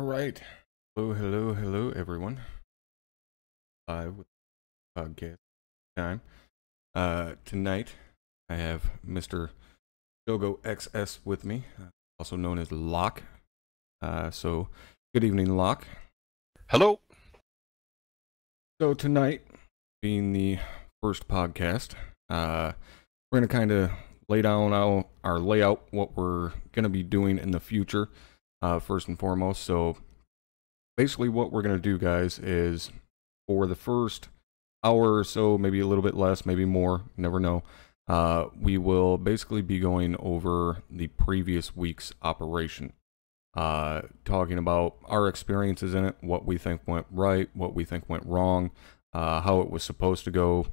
All right. Hello, everyone. Live with podcast time. Tonight I have Mr. Dogo XS with me, also known as Locke. So good evening, Locke. Hello. So tonight, being the first podcast, we're gonna kind of lay down our layout, what we're gonna be doing in the future, first and foremost. So basically, what we're gonna do, guys, is for the first hour or so, maybe a little bit less, maybe more, never know. We will basically be going over the previous week's operation, talking about our experiences in it, what we think went right, what we think went wrong, how it was supposed to go,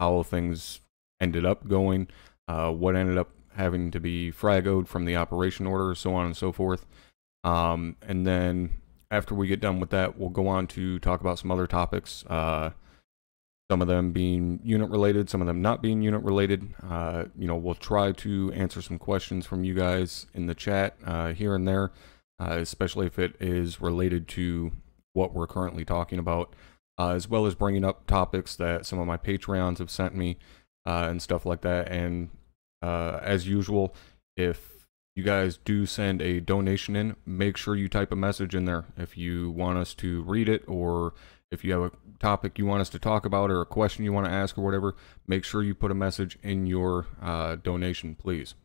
how things ended up going, what ended up having to be fragoed from the operation order, so on and so forth. And then after we get done with that, we'll go on to talk about some other topics, some of them being unit related, some of them not being unit related. We'll try to answer some questions from you guys in the chat here and there, especially if it is related to what we're currently talking about, as well as bringing up topics that some of my Patreons have sent me and stuff like that. And as usual, if you guys do send a donation in, make sure you type a message in there if you want us to read it, or if you have a topic you want us to talk about or a question you want to ask or whatever, make sure you put a message in your donation, please.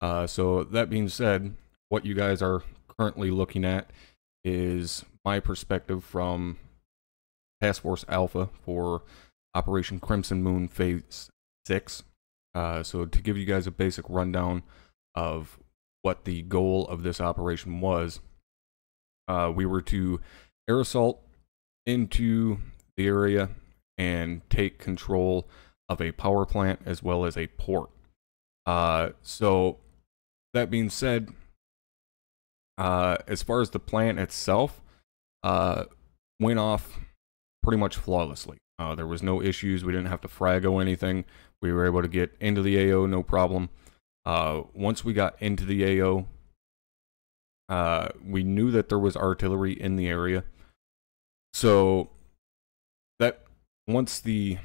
So that being said, what you guys are currently looking at is my perspective from Task Force Alpha for Operation Crimson Moon Phase 6. So to give you guys a basic rundown of what the goal of this operation was, we were to air assault into the area and take control of a power plant as well as a port. So that being said, as far as the plant itself, went off pretty much flawlessly. There was no issues. We didn't have to frago anything. We were able to get into the AO, no problem. Once we got into the AO, we knew that there was artillery in the area. So that once the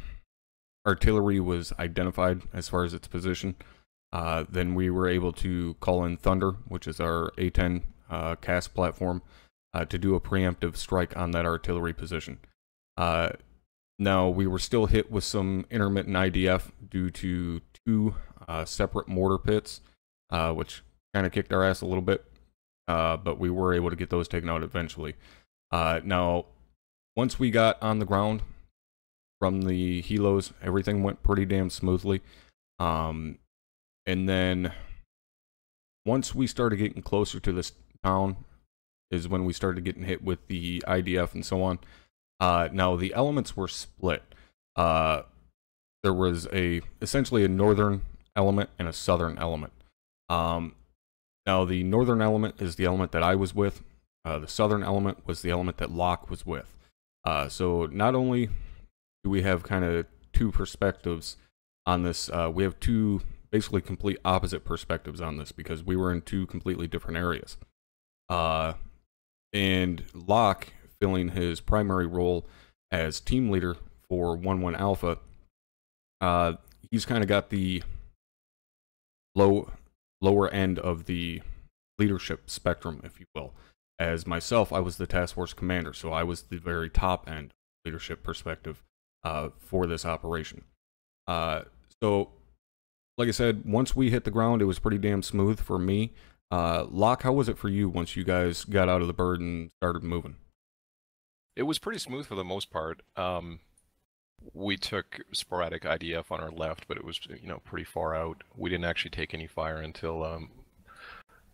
artillery was identified as far as its position, then we were able to call in Thunder, which is our A-10 cast platform, to do a preemptive strike on that artillery position. Now, we were still hit with some intermittent IDF due to two separate mortar pits, which kind of kicked our ass a little bit, but we were able to get those taken out eventually. Now, once we got on the ground from the helos, everything went pretty damn smoothly. And then once we started getting closer to this town is when we started getting hit with the IDF and so on. Now, the elements were split. There was essentially a northern element and a southern element. Now, the northern element is the element that I was with. The southern element was the element that Locke was with. So not only do we have kind of two perspectives on this, we have two basically complete opposite perspectives on this because we were in two completely different areas. And Locke, filling his primary role as team leader for 1-1 Alpha, he's kind of got the lower end of the leadership spectrum, if you will. As myself, I was the task force commander, so I was the very top end leadership perspective for this operation. So, like I said, once we hit the ground, it was pretty damn smooth for me. Locke, how was it for you once you guys got out of the bird and started moving? It was pretty smooth for the most part. We took sporadic IDF on our left, but it was pretty far out. We didn't actually take any fire until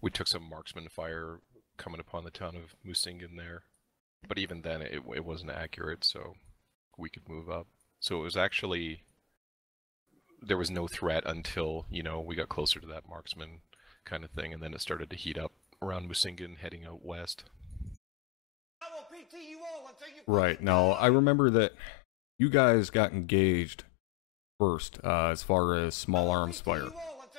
we took some marksman fire coming upon the town of Musingen there. But even then, it wasn't accurate, so we could move up. So it was actually, there was no threat until, we got closer to that marksman kind of thing, and then it started to heat up around Musingen, heading out west. Right. Now, I remember that you guys got engaged first as far as small arms fire,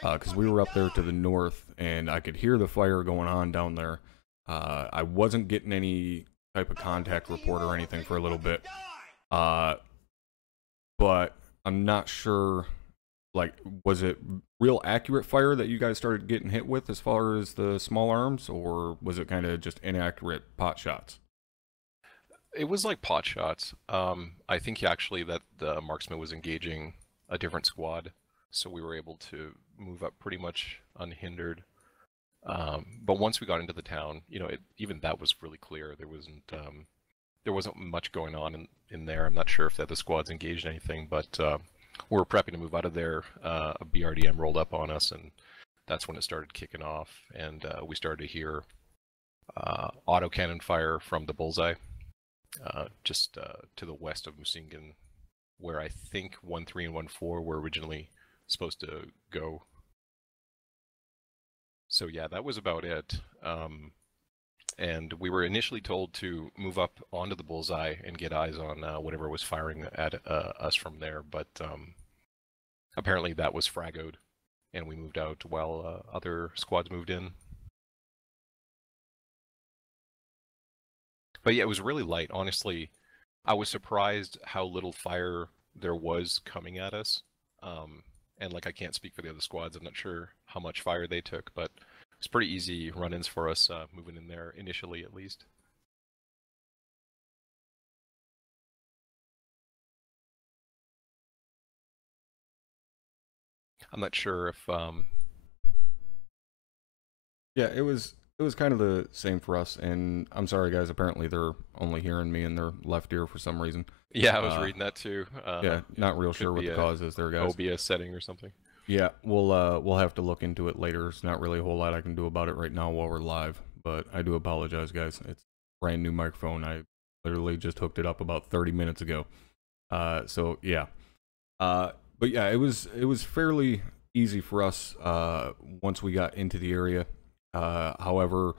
because we were up there to the north, and I could hear the fire going on down there. I wasn't getting any type of contact report or anything for a little bit. But I'm not sure, like, was it real accurate fire that you guys started getting hit with as far as the small arms, or was it kind of just inaccurate pot shots? It was like pot shots. I think actually that the marksman was engaging a different squad, so we were able to move up pretty much unhindered. But once we got into the town, even that was really clear. There wasn't much going on in there. I'm not sure if the other squads engaged in anything, but we were prepping to move out of there. A BRDM rolled up on us, and that's when it started kicking off, and we started to hear autocannon fire from the bullseye, just to the west of Musingen, where I think 1-3 and 1-4 were originally supposed to go. So yeah, that was about it. And we were initially told to move up onto the bullseye and get eyes on whatever was firing at us from there, but apparently that was fraggoed, and we moved out while other squads moved in. But yeah, it was really light. Honestly, I was surprised how little fire there was coming at us. And like, I can't speak for the other squads. I'm not sure how much fire they took, but it's pretty easy run-ins for us moving in there, initially at least. I'm not sure if... Yeah, it was kind of the same for us, and I'm sorry guys, apparently they're only hearing me in their left ear for some reason. Yeah, I was reading that too. Yeah, not real sure what the cause is there, guys. OBS setting or something. Yeah, we'll have to look into it later. There's not really a whole lot I can do about it right now while we're live, but I do apologize, guys. It's a brand new microphone. I literally just hooked it up about 30 minutes ago. So yeah. But yeah, it was fairly easy for us once we got into the area. However,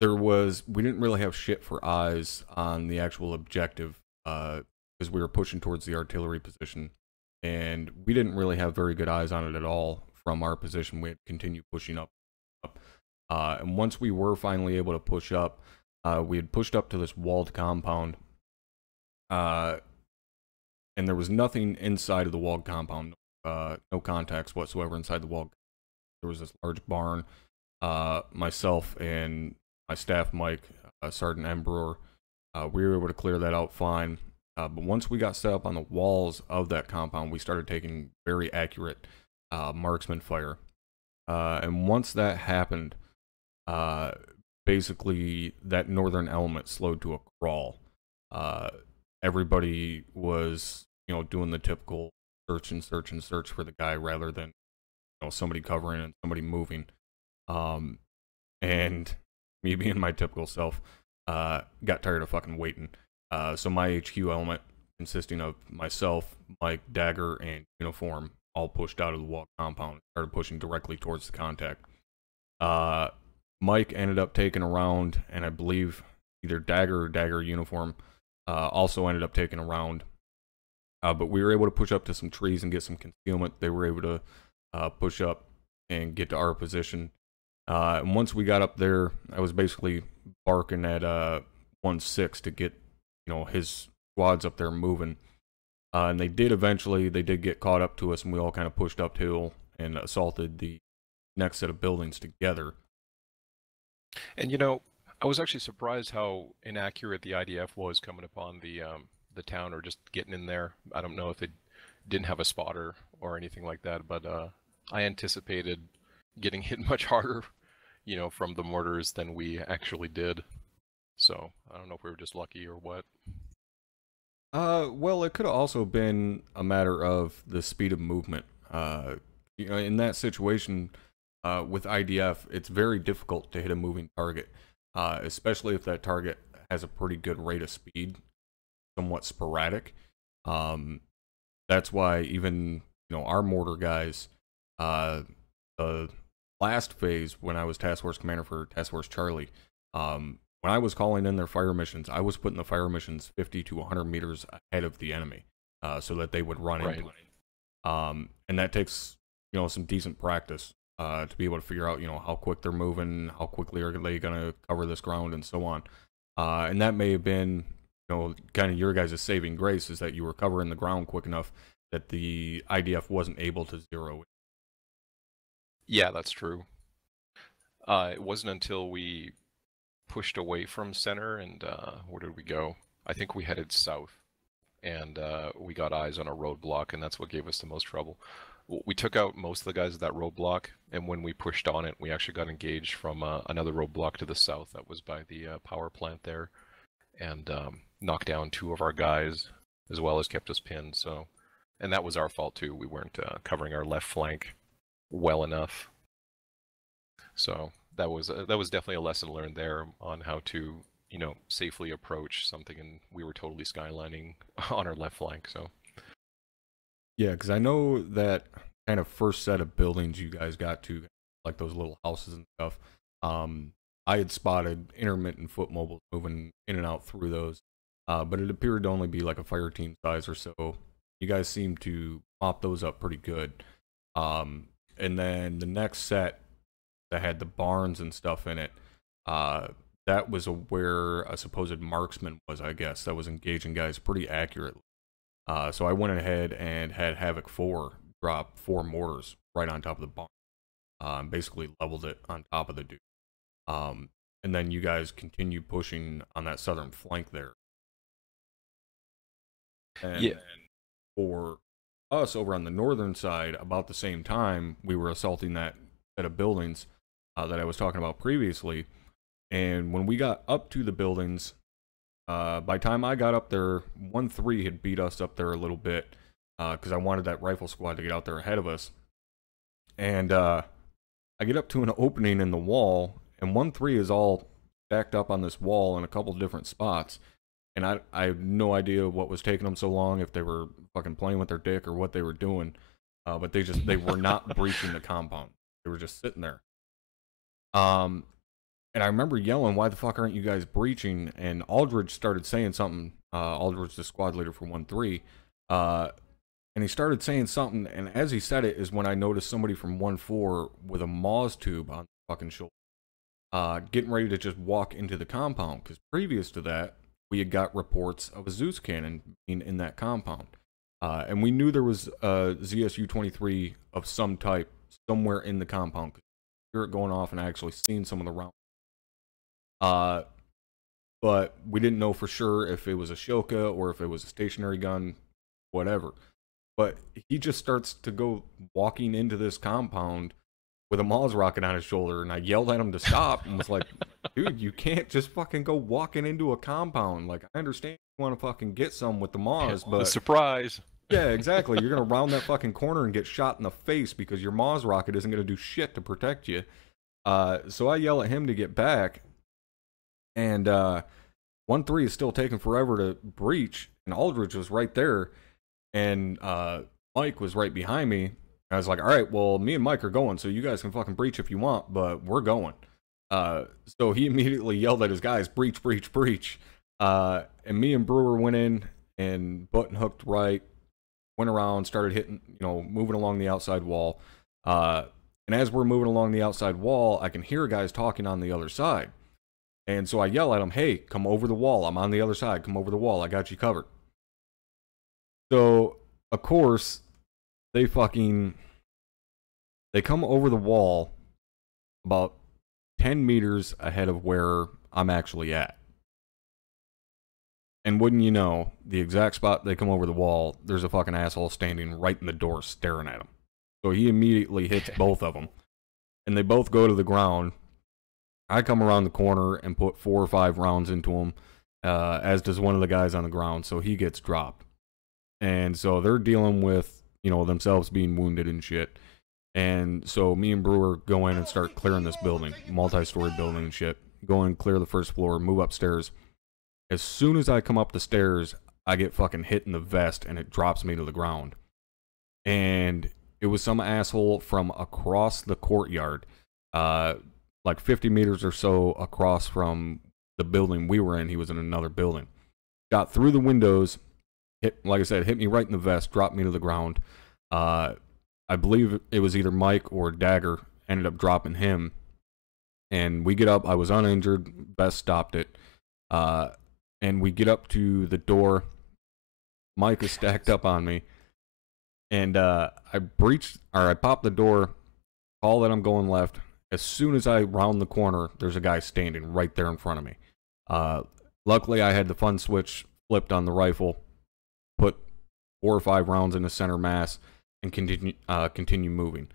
we didn't really have shit for eyes on the actual objective because we were pushing towards the artillery position, and we didn't really have very good eyes on it at all from our position. We had to continue pushing up. And once we were finally able to push up, we had pushed up to this walled compound, and there was nothing inside of the walled compound, no contacts whatsoever inside the wall. There was this large barn. Myself and my staff, Mike, Sergeant Emperor, we were able to clear that out fine. But once we got set up on the walls of that compound, we started taking very accurate marksman fire. And once that happened, basically that northern element slowed to a crawl. Everybody was, doing the typical search and search and search for the guy rather than, somebody covering and somebody moving. And me being my typical self, got tired of fucking waiting. So my HQ element, consisting of myself, Mike, Dagger, and Uniform, all pushed out of the wall compound, started pushing directly towards the contact. Mike ended up taking a round, and I believe either Dagger or Dagger Uniform also ended up taking a round. But we were able to push up to some trees and get some concealment. They were able to push up and get to our position. And once we got up there, I was basically barking at 1-6 to get, his squads up there moving. And they did get caught up to us, and we all kind of pushed uphill and assaulted the next set of buildings together. And I was actually surprised how inaccurate the IDF was coming upon the town, or just getting in there. I don't know if they didn't have a spotter or anything like that, but I anticipated getting hit much harder, from the mortars than we actually did. So I don't know if we were just lucky or what. Well, it could have also been a matter of the speed of movement. In that situation, with IDF, it's very difficult to hit a moving target, especially if that target has a pretty good rate of speed, somewhat sporadic. That's why even, our mortar guys, the last phase when I was Task Force Commander for Task Force Charlie, when I was calling in their fire missions, I was putting the fire missions 50 to 100 meters ahead of the enemy, so that they would run into it. And that takes, some decent practice. to be able to figure out, how quick they're moving, how quickly are they going to cover this ground, and so on. And that may have been, kind of your guys' saving grace, is that you were covering the ground quick enough that the IDF wasn't able to zero it. Yeah, that's true. It wasn't until we pushed away from center and where did we go? I think we headed south, and we got eyes on a roadblock, and that's what gave us the most trouble. We took out most of the guys at that roadblock, and when we pushed on it, we actually got engaged from another roadblock to the south that was by the power plant there, and knocked down 2 of our guys, as well as kept us pinned. So, and that was our fault too. We weren't covering our left flank well enough. So that was definitely a lesson learned there on how to, safely approach something, and we were totally skylining on our left flank. So. Yeah, because I know that kind of first set of buildings you guys got to, like those little houses and stuff, I had spotted intermittent foot mobiles moving in and out through those, but it appeared to only be like a fire team size or so. You guys seemed to mop those up pretty good. And then the next set that had the barns and stuff in it, that was where a supposed marksman was, I guess, that was engaging guys pretty accurately. So I went ahead and had Havoc 4 drop 4 mortars right on top of the barn. Basically leveled it on top of the dude. And then you guys continue pushing on that southern flank there. And yeah. For us over on the northern side, about the same time, we were assaulting that set of buildings that I was talking about previously. And when we got up to the buildings, by the time I got up there, 1-3 had beat us up there a little bit, because I wanted that rifle squad to get out there ahead of us. And I get up to an opening in the wall, and 1-3 is all stacked up on this wall in a couple different spots. And I have no idea what was taking them so long, if they were fucking playing with their dick or what they were doing. But they were not breaching the compound. They were just sitting there. And I remember yelling, "Why the fuck aren't you guys breaching?" And Aldridge started saying something. Aldridge, the squad leader for 1-3. And he started saying something, and as he said it is when I noticed somebody from 1-4 with a Maz tube on the fucking shoulder, getting ready to just walk into the compound. Because previous to that, we had got reports of a Zeus cannon being in that compound. And we knew there was a ZSU-23 of some type somewhere in the compound. Cause I hear it going off, and I actually seen some of the rounds. But we didn't know for sure if it was a Shilka or if it was a stationary gun, whatever. But he just starts to go walking into this compound with a Maz rocket on his shoulder, and I yelled at him to stop and was like, "Dude, you can't just fucking go walking into a compound. Like, I understand you want to fucking get some with the Maz, but surprise." Yeah, exactly. You're gonna round that fucking corner and get shot in the face because your Maz rocket isn't gonna do shit to protect you. So I yell at him to get back. And 1-3 is still taking forever to breach, and Aldridge was right there, and Mike was right behind me. I was like, "All right, well, me and Mike are going, so you guys can fucking breach if you want, but we're going." So he immediately yelled at his guys, "Breach, breach, breach!" And me and Brewer went in and button hooked right, went around, started hitting, moving along the outside wall. And as we're moving along the outside wall, I can hear guys talking on the other side. And so I yell at them, "Hey, come over the wall. I'm on the other side. Come over the wall. I got you covered." So, of course, they come over the wall about 10 meters ahead of where I'm actually at. And wouldn't you know, the exact spot they come over the wall, there's a fucking asshole standing right in the door staring at him. So he immediately hits both of them. And they both go to the ground. I come around the corner and put 4 or 5 rounds into him, as does one of the guys on the ground, so he gets dropped. And so they're dealing with, themselves being wounded and shit. And so me and Brewer go in and start clearing this building, multi-story building and shit. Go in, clear the first floor, move upstairs. As soon as I come up the stairs, I get fucking hit in the vest, and it drops me to the ground. And it was some asshole from across the courtyard, like 50 meters or so across from the building we were in. He was in another building. Got through the windows, like I said, hit me right in the vest, dropped me to the ground. I believe it was either Mike or Dagger ended up dropping him. And we get up. I was uninjured. Vest stopped it. And we get up to the door. Mike is stacked up on me. And I popped the door, call that I'm going left. As soon as I round the corner, there's a guy standing right there in front of me. Luckily, I had the fun switch flipped on the rifle, put 4 or 5 rounds in the center mass, and continue moving.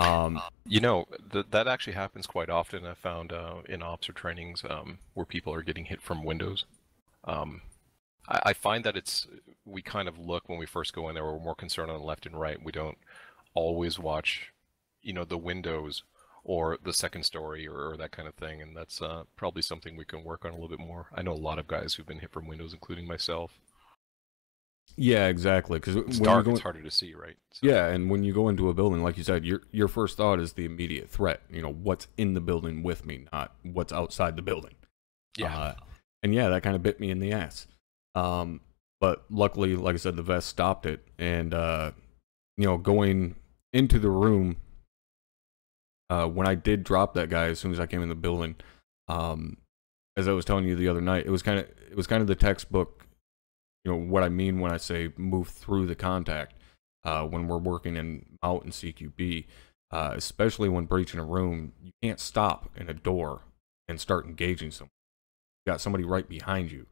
You know, that actually happens quite often. I found in ops or trainings where people are getting hit from windows. I find that we kind of look when we first go in there, we're more concerned on the left and right. We don't always watch, you know, the windows or the second story or that kind of thing, and that's probably something we can work on a little bit more. I know a lot of guys who've been hit from windows, including myself. Yeah, exactly. Because it's dark, it's harder to see, right? So. Yeah, and when you go into a building, like you said, your first thought is the immediate threat. You know, what's in the building with me, not what's outside the building. Yeah. And yeah, that kind of bit me in the ass. But luckily, like I said, the vest stopped it, and you know, going into the room. When I did drop that guy, as soon as I came in the building, as I was telling you the other night, it was kind of the textbook. You know what I mean when I say move through the contact when we're working in out in CQB, especially when breaching a room. You can't stop in a door and start engaging someone. You got somebody right behind you,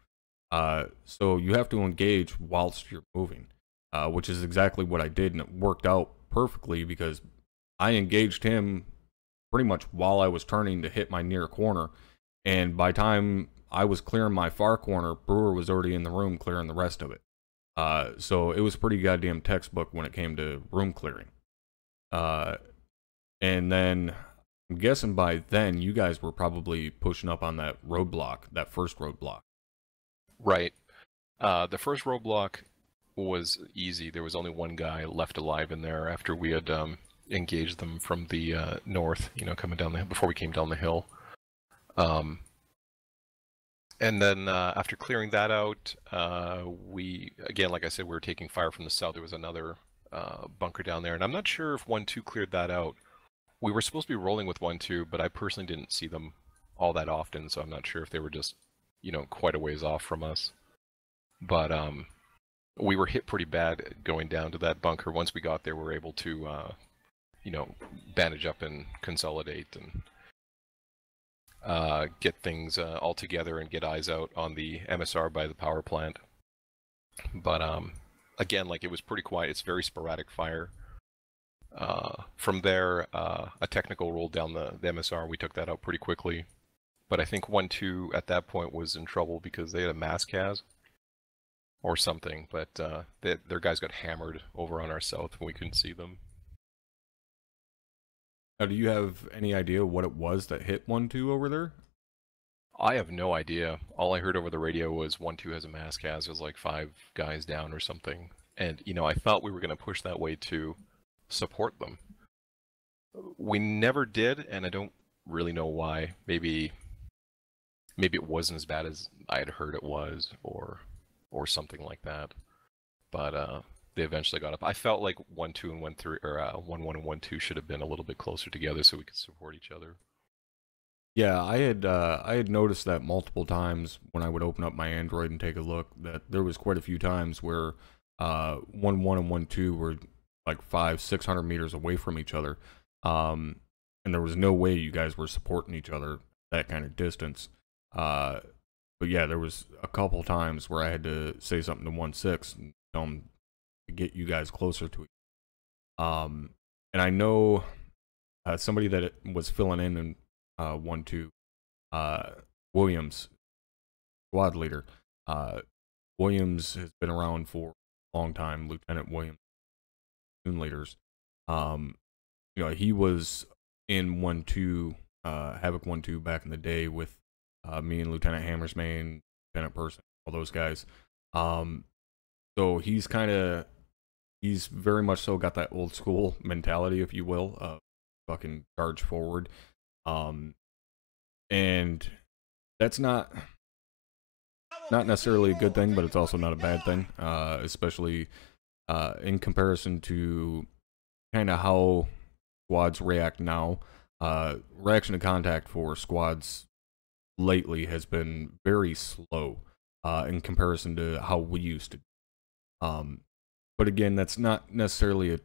so you have to engage whilst you're moving, which is exactly what I did, and it worked out perfectly because I engaged him pretty much while I was turning to hit my near corner, and by the time I was clearing my far corner, Brewer was already in the room clearing the rest of it. So it was pretty goddamn textbook when it came to room clearing. And then I'm guessing by then you guys were probably pushing up on that roadblock, that first roadblock. Right. The first roadblock was easy. There was only one guy left alive in there after we had engaged them from the north, you know, coming down the hill, before we came down the hill. And then after clearing that out, we, again, like I said, we were taking fire from the south. There was another bunker down there, and I'm not sure if 1-2 cleared that out. We were supposed to be rolling with 1-2, but I personally didn't see them all that often, so I'm not sure if they were just, you know, quite a ways off from us. But we were hit pretty bad going down to that bunker. Once we got there, we were able to you know, bandage up and consolidate and get things all together and get eyes out on the MSR by the power plant. But again, like, it was pretty quiet. It's very sporadic fire. From there, a technical rolled down the MSR. We took that out pretty quickly. But I think 1-2 at that point was in trouble because they had a mass cas or something. But their guys got hammered over on our south and we couldn't see them. Now, do you have any idea what it was that hit 1-2 over there? I have no idea. All I heard over the radio was 1-2 has a mass cas. It was like 5 guys down or something. And, you know, I thought we were going to push that way to support them. We never did, and I don't really know why. Maybe it wasn't as bad as I had heard it was, or something like that. But they eventually got up. I felt like 1-2 and 1-3, or 1-1 and 1-2 should have been a little bit closer together so we could support each other. Yeah, I had noticed that multiple times when I would open up my Android and take a look, that there was quite a few times where 1-1 and 1-2 were like 500-600 meters away from each other, and there was no way you guys were supporting each other that kind of distance. But yeah, there was a couple times where I had to say something to 1-6 and tell them to get you guys closer to each other. And I know somebody that was filling in 1-2, Williams, squad leader. Williams has been around for a long time, Lieutenant Williams, platoon leaders. You know, he was in 1-2, Havoc 1-2 back in the day with me and Lieutenant Hammersmain, Lieutenant Person, all those guys. So he's very much so got that old school mentality, if you will, of fucking charge forward. And that's not necessarily a good thing, but it's also not a bad thing, especially in comparison to kind of how squads react now. reaction to contact for squads lately has been very slow in comparison to how we used to. But again, that's not necessarily a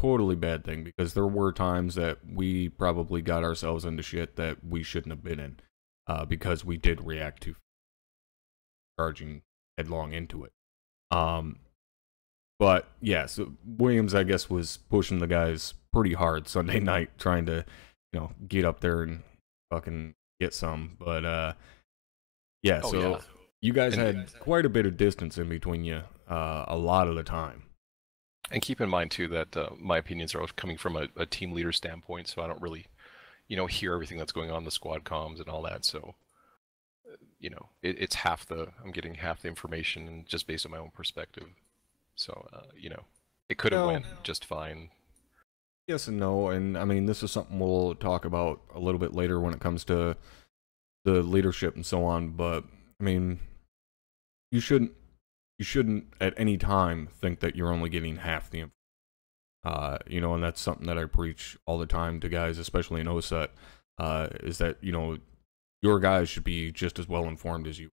totally bad thing, because there were times that we probably got ourselves into shit that we shouldn't have been in, because we did react to charging headlong into it. But yeah, so Williams, I guess, was pushing the guys pretty hard Sunday night, trying to, get up there and fucking get some. But yeah, you guys had quite a bit of distance in between you a lot of the time. And keep in mind too that my opinions are coming from a team leader standpoint, so I don't really, hear everything that's going on in the squad comms and all that. So, it's I'm getting half the information just based on my own perspective. So, it could have went just fine. Yes and no, and I mean, this is something we'll talk about a little bit later when it comes to the leadership and so on. But I mean, you shouldn't at any time think that you're only getting half the information. And that's something that I preach all the time to guys, especially in OSET, is that, your guys should be just as well informed as you.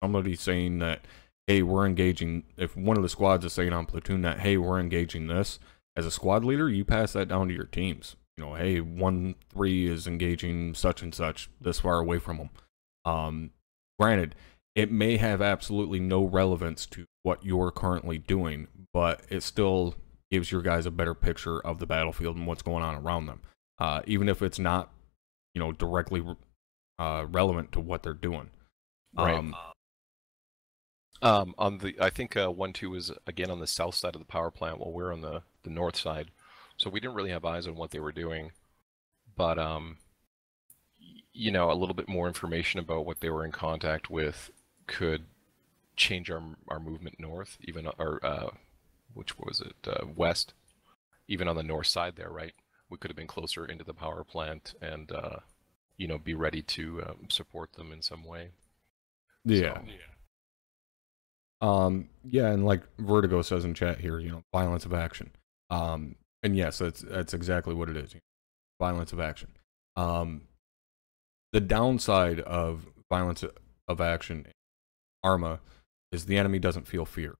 Somebody saying that, hey, we're engaging, if one of the squads is saying on platoon that, hey, we're engaging this, as a squad leader, you pass that down to your teams. Hey, 1-3 is engaging such and such this far away from them. Granted, it may have absolutely no relevance to what you're currently doing, but it still gives your guys a better picture of the battlefield and what's going on around them, even if it's not, directly relevant to what they're doing. Right. I think 1-2 was again on the south side of the power plant, while we're on the north side, so we didn't really have eyes on what they were doing. But a little bit more information about what they were in contact with could change our movement north, even which was it, west, even on the north side there, right? We could have been closer into the power plant and be ready to support them in some way. Yeah. So. Yeah, and like Vertigo says in chat here, violence of action. And yes, that's exactly what it is. Violence of action. The downside of violence of action in Arma is the enemy doesn't feel fear.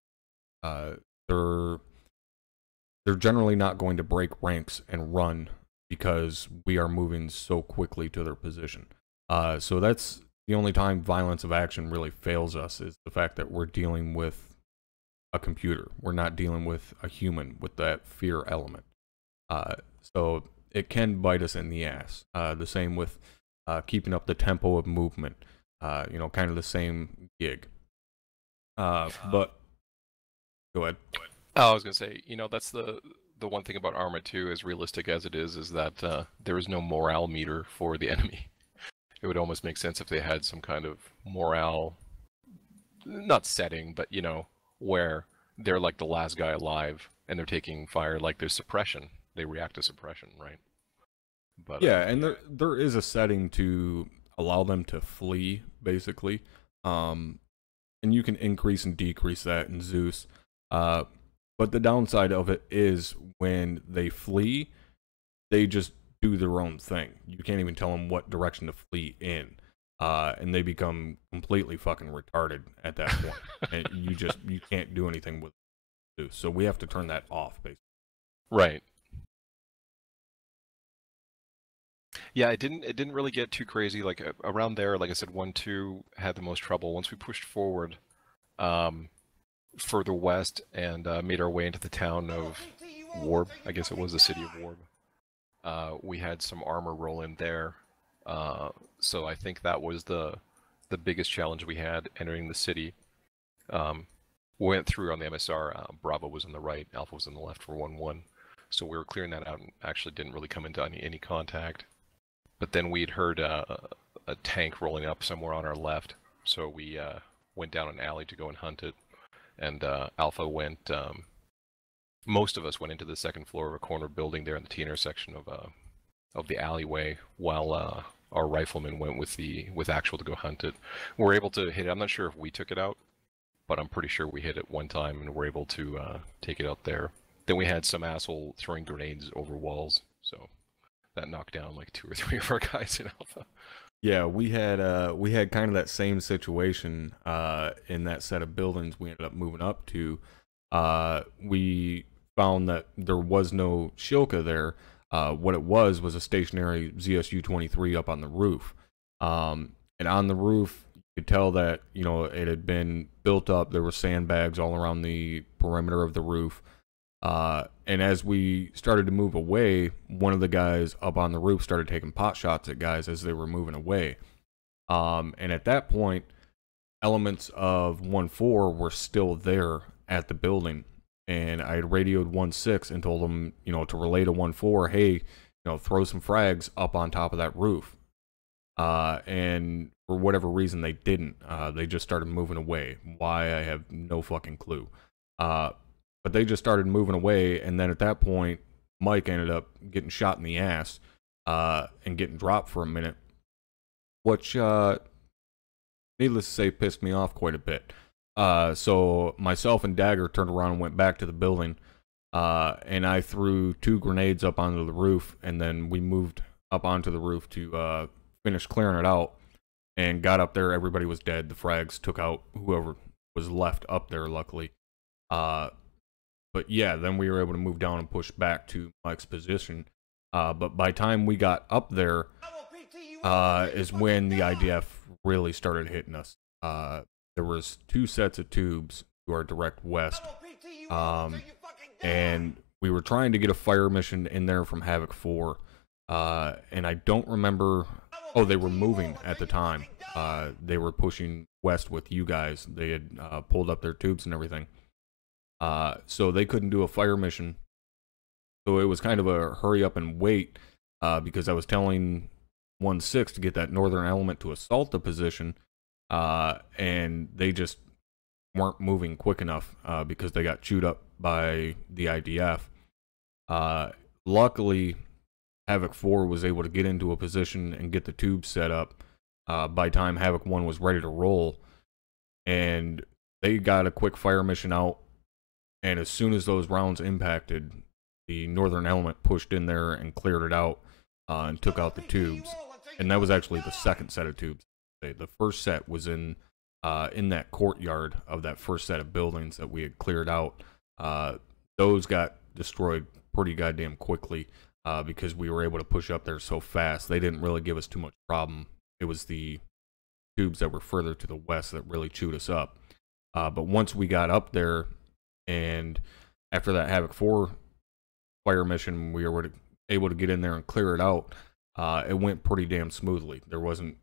They're generally not going to break ranks and run because we are moving so quickly to their position. So that's the only time violence of action really fails us, is the fact that we're dealing with a computer. We're not dealing with a human with that fear element. So it can bite us in the ass. The same with keeping up the tempo of movement. Kind of the same gig. But go ahead. I was gonna say, that's the one thing about Arma 2, as realistic as it is that there is no morale meter for the enemy. It would almost make sense if they had some kind of morale, not setting, but where they're like the last guy alive and they're taking fire. Like there's suppression, they react to suppression, right? But yeah, and there is a setting to allow them to flee, basically, and you can increase and decrease that in Zeus. But the downside of it is when they flee, they just do their own thing. You can't even tell them what direction to flee in, and they become completely fucking retarded at that point. And you can't do anything with Zeus. So we have to turn that off, basically. Right. Yeah, it didn't really get too crazy. Like around there, like I said, 1-2 had the most trouble. Once we pushed forward, further west and made our way into the town of Warb, I guess it was the city of Warb, we had some armor roll in there. So I think that was the biggest challenge we had entering the city. We went through on the MSR. Bravo was on the right, Alpha was on the left for 1-1. So we were clearing that out and actually didn't really come into any contact. But then we'd heard a tank rolling up somewhere on our left, so we went down an alley to go and hunt it. And Alpha went, most of us went into the second floor of a corner building there in the T intersection of the alleyway, while our rifleman went with Actual to go hunt it. We were able to hit it. I'm not sure if we took it out, but I'm pretty sure we hit it one time and were able to take it out there. Then we had some asshole throwing grenades over walls, so that knocked down like 2 or 3 of our guys in Alpha. Yeah, we had kind of that same situation in that set of buildings we ended up moving up to. We found that there was no Shilka there. What it was a stationary ZSU-23 up on the roof. And on the roof, you could tell that, you know, it had been built up. There were sandbags all around the perimeter of the roof. And as we started to move away, one of the guys up on the roof started taking pot shots at guys as they were moving away. And at that point, elements of 1-4 were still there at the building. And I had radioed 1-6 and told them, you know, to relay to 1-4, hey, you know, throw some frags up on top of that roof. And for whatever reason, they didn't. They just started moving away. Why, I have no fucking clue. But they just started moving away, and then at that point, Mike ended up getting shot in the ass and getting dropped for a minute, which, needless to say, pissed me off quite a bit. So myself and Dagger turned around and went back to the building, and I threw 2 grenades up onto the roof, and then we moved up onto the roof to finish clearing it out, and got up there. Everybody was dead. The frags took out whoever was left up there, luckily. But yeah, then we were able to move down and push back to Mike's position. But by the time we got up there, is when the IDF really started hitting us. There was 2 sets of tubes to our direct west. And we were trying to get a fire mission in there from Havoc 4. And I don't remember... Oh, they were moving at the time. They were pushing west with you guys. They had pulled up their tubes and everything. So they couldn't do a fire mission. So it was kind of a hurry up and wait, because I was telling 1-6 to get that northern element to assault the position, and they just weren't moving quick enough because they got chewed up by the IDF. Luckily, Havoc 4 was able to get into a position and get the tubes set up by the time Havoc 1 was ready to roll, and they got a quick fire mission out. And as soon as those rounds impacted, the northern element pushed in there and cleared it out and took out the tubes. And that was actually the second set of tubes. The first set was in that courtyard of that first set of buildings that we had cleared out. Those got destroyed pretty goddamn quickly because we were able to push up there so fast. They didn't really give us too much problem. It was the tubes that were further to the west that really chewed us up. But once we got up there, and after that Havoc 4 fire mission, we were able to get in there and clear it out. It went pretty damn smoothly. There wasn't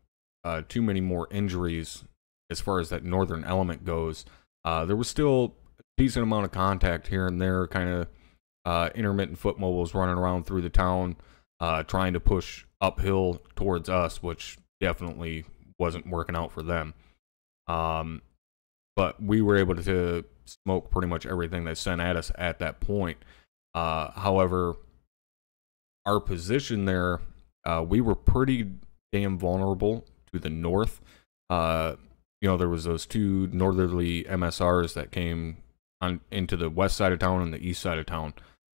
too many more injuries as far as that northern element goes. There was still a decent amount of contact here and there, kind of intermittent foot mobiles running around through the town, trying to push uphill towards us, which definitely wasn't working out for them. But we were able to smoke pretty much everything they sent at us at that point. However, our position there, we were pretty damn vulnerable to the north. You know, there was those 2 northerly MSRs that came into the west side of town and the east side of town.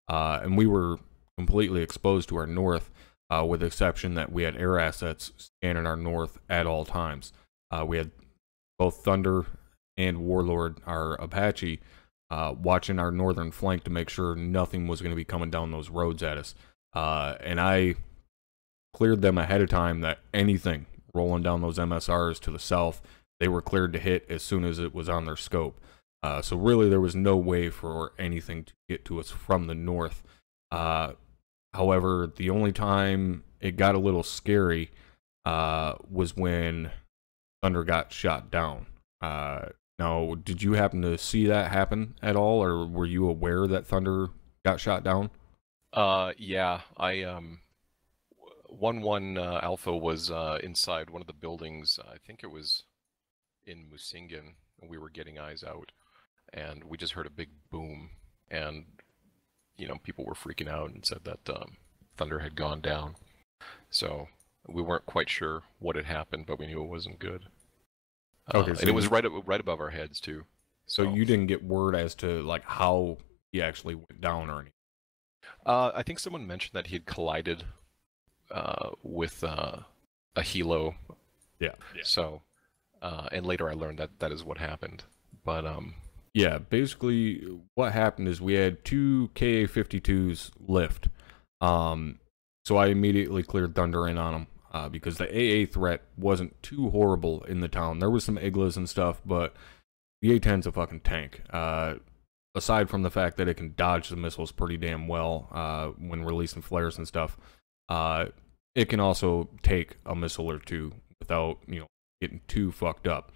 And we were completely exposed to our north, with the exception that we had air assets scanning our north at all times. We had both Thunder and Warlord, our Apache, watching our northern flank to make sure nothing was going to be coming down those roads at us. And I cleared them ahead of time that anything rolling down those MSRs to the south, they were cleared to hit as soon as it was on their scope. So really there was no way for anything to get to us from the north. However, the only time it got a little scary was when Thunder got shot down. Now, did you happen to see that happen at all, or were you aware that Thunder got shot down? Yeah, I 1-1 Alpha was inside one of the buildings. I think it was in Musingen, and we were getting eyes out, and we just heard a big boom, and you know, people were freaking out and said that Thunder had gone down. So we weren't quite sure what had happened, but we knew it wasn't good. Okay, so and it was right above our heads too. So you didn't get word as to like how he actually went down or anything? I think someone mentioned that he had collided with a helo. Yeah. So, and later I learned that that is what happened. But Yeah, basically what happened is we had two KA-52s lift. So I immediately cleared Thunder in on them because the AA threat wasn't too horrible in the town. There was some Iglas and stuff, but the A-10's a fucking tank. Aside from the fact that it can dodge the missiles pretty damn well when releasing flares and stuff, it can also take a missile or two without, getting too fucked up.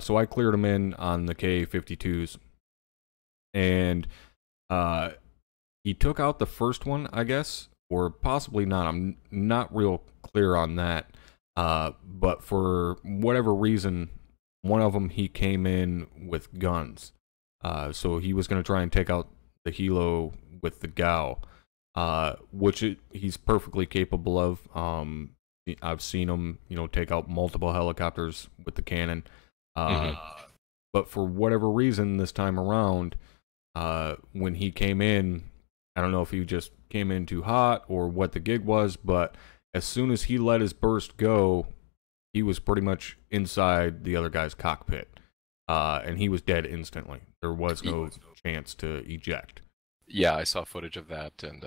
So I cleared them in on the KA-52s, and he took out the first one, I guess, or possibly not. I'm not real clear on that. But for whatever reason, one of them he came in with guns. So he was going to try and take out the helo with the GAU, which he's perfectly capable of. I've seen him, take out multiple helicopters with the cannon. But for whatever reason, this time around, when he came in, I don't know if he just came in too hot or what the gig was, but as soon as he let his burst go, he was pretty much inside the other guy's cockpit. And he was dead instantly. There was no chance to eject. Yeah, I saw footage of that, and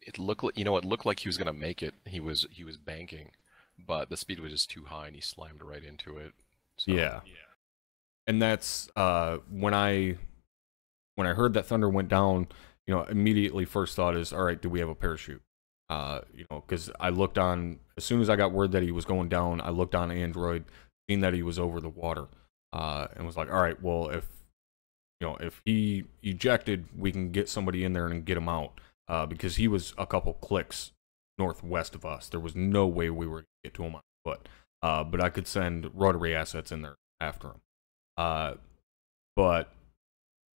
it looked like, it looked like he was gonna make it. He was banking, but the speed was just too high, and he slammed right into it. So, yeah. And that's when I heard that Thunder went down, immediately first thought is, all right, do we have a parachute? Because I looked on, as soon as I got word that he was going down, I looked on Android, seen that he was over the water, and was like, all right, well, if he ejected, we can get somebody in there and get him out, because he was a couple clicks northwest of us. There was no way we were going to get to him on foot, but I could send rotary assets in there after him. But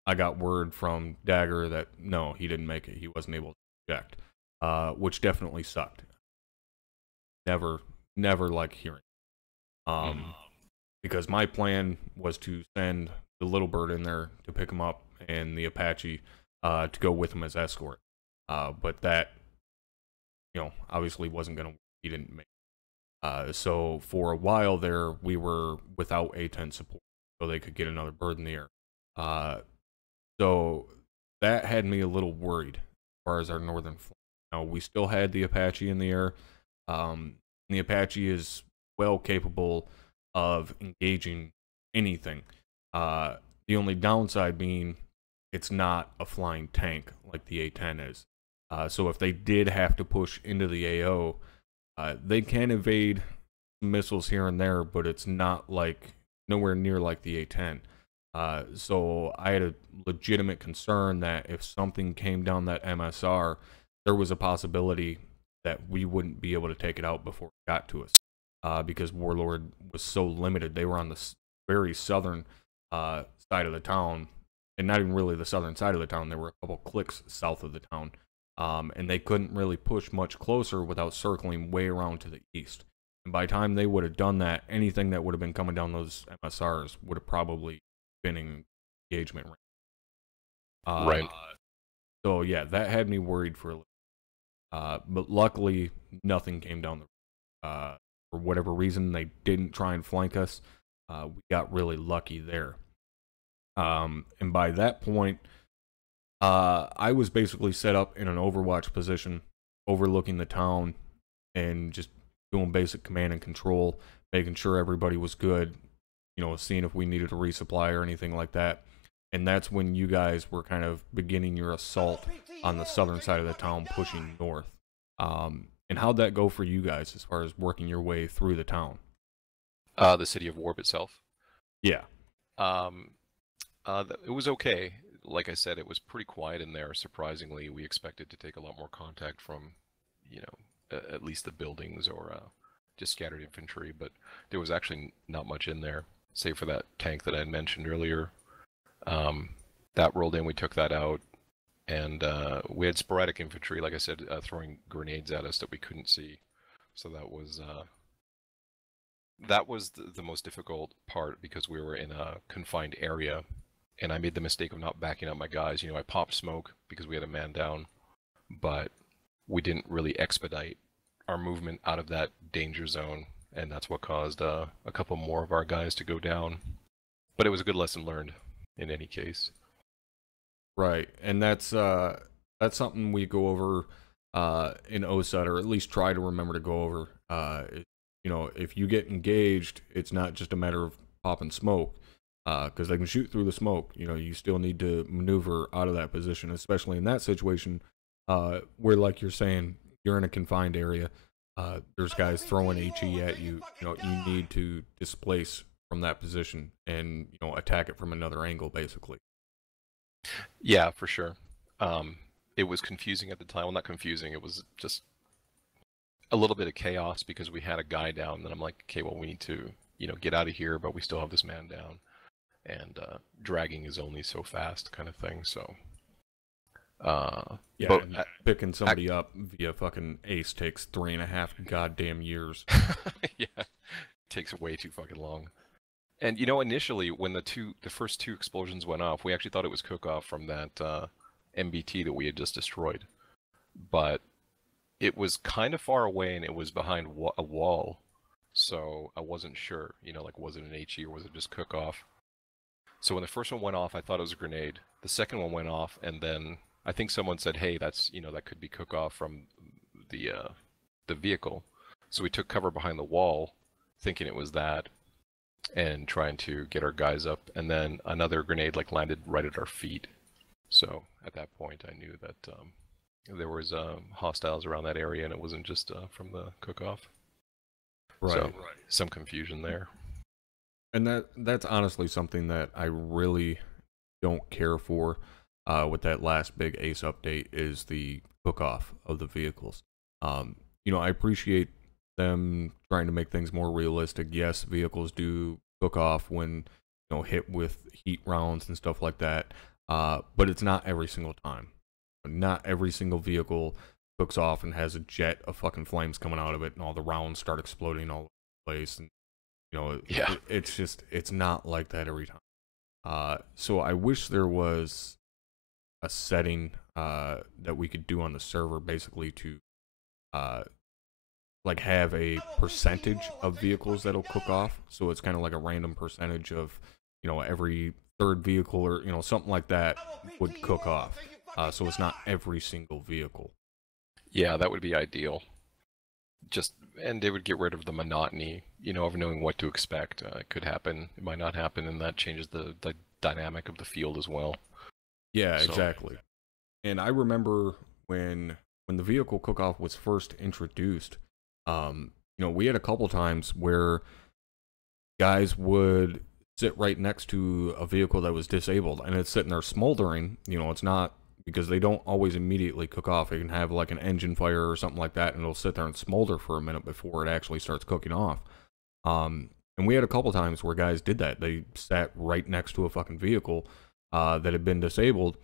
I got word from Dagger that no, he didn't make it. He wasn't able to eject, which definitely sucked. Never like hearing. Because my plan was to send the Little Bird in there to pick him up and the Apache to go with him as escort. But that, obviously wasn't gonna. He didn't make it. So for a while there, we were without A-10 support, so they could get another bird in the air. So that had me a little worried as far as our northern flank. Now, we still had the Apache in the air. The Apache is well capable of engaging anything. The only downside being it's not a flying tank like the A-10 is. So if they did have to push into the AO, they can evade missiles here and there, but it's not like nowhere near like the A-10. So I had a legitimate concern that if something came down that MSR, there was a possibility that we wouldn't be able to take it out before it got to us, because Warlord was so limited. They were on the very southern side of the town, and not even really the southern side of the town. There were a couple clicks south of the town, and they couldn't really push much closer without circling way around to the east. And by the time they would have done that, anything that would have been coming down those MSRs would have probably been engagement range. Right. So yeah, that had me worried for a little. But luckily, nothing came down the for whatever reason, they didn't try and flank us. We got really lucky there. And by that point, I was basically set up in an overwatch position, overlooking the town, and just doing basic command and control, making sure everybody was good, seeing if we needed a resupply or anything like that. And that's when you guys were kind of beginning your assault on the southern side of the town, pushing north. And how'd that go for you guys as far as working your way through the town? The city of Warp itself. Yeah. It was okay. Like I said, it was pretty quiet in there. Surprisingly, we expected to take a lot more contact from, at least the buildings or just scattered infantry, but there was actually not much in there, save for that tank that I had mentioned earlier. That rolled in, we took that out, and we had sporadic infantry, like I said, throwing grenades at us that we couldn't see. So that was the most difficult part, because we were in a confined area, and I made the mistake of not backing up my guys. I popped smoke because we had a man down, but we didn't really expedite our movement out of that danger zone, and that's what caused a couple more of our guys to go down. But it was a good lesson learned in any case. Right, and that's something we go over in OSUT, or at least try to remember to go over. You know, if you get engaged, it's not just a matter of popping smoke, because they can shoot through the smoke. You know, you still need to maneuver out of that position, especially in that situation, where, like you're saying, you're in a confined area. There's guys throwing HE at you. You know, you need to displace from that position and, you know, attack it from another angle, basically. Yeah, for sure. It was confusing at the time. Well, not confusing. It was just a little bit of chaos because we had a guy down. Then I'm like, okay, well, we need to, you know, get out of here, but we still have this man down, and dragging is only so fast, kind of thing. So, yeah, but picking somebody up via fucking ace takes 3.5 goddamn years. yeah, it takes way too fucking long. And you know, initially when the first two explosions went off, we actually thought it was cook-off from that MBT that we had just destroyed, but it was kind of far away and it was behind a wall, so I wasn't sure. You know, like, was it an HE or was it just cook-off? So when the first one went off, I thought it was a grenade. The second one went off, and then I think someone said, "Hey, that's, you know, that could be cook-off from the vehicle." So we took cover behind the wall, thinking it was that, and trying to get our guys up, and then another grenade like landed right at our feet. So at that point I knew that there was hostiles around that area, and it wasn't just from the cook-off. Right. So some confusion there. And that's honestly something that I really don't care for with that last big ace update, is the cook-off of the vehicles. You know, I appreciate them trying to make things more realistic. Yes, vehicles do cook off when, you know, hit with heat rounds and stuff like that, but it's not every single time. Not every single vehicle cooks off and has a jet of fucking flames coming out of it, and all the rounds start exploding all over the place. And, you know, Yeah. it's not like that every time. So I wish there was a setting that we could do on the server, basically, to like have a percentage of vehicles that'll cook off. So it's kind of like a random percentage of, you know, every third vehicle, or, you know, something like that would cook off. So it's not every single vehicle. Yeah, that would be ideal. And they would get rid of the monotony, you know, of knowing what to expect. It could happen, it might not happen, and that changes the dynamic of the field as well. Yeah, exactly. And I remember when the vehicle cook-off was first introduced, you know, we had a couple times where guys would sit right next to a vehicle that was disabled, and it's sitting there smoldering. You know, it's not, because they don't always immediately cook off. It can have like an engine fire or something like that, and it'll sit there and smolder for a minute before it actually starts cooking off. And we had a couple times where guys did that. They sat right next to a fucking vehicle that had been disabled,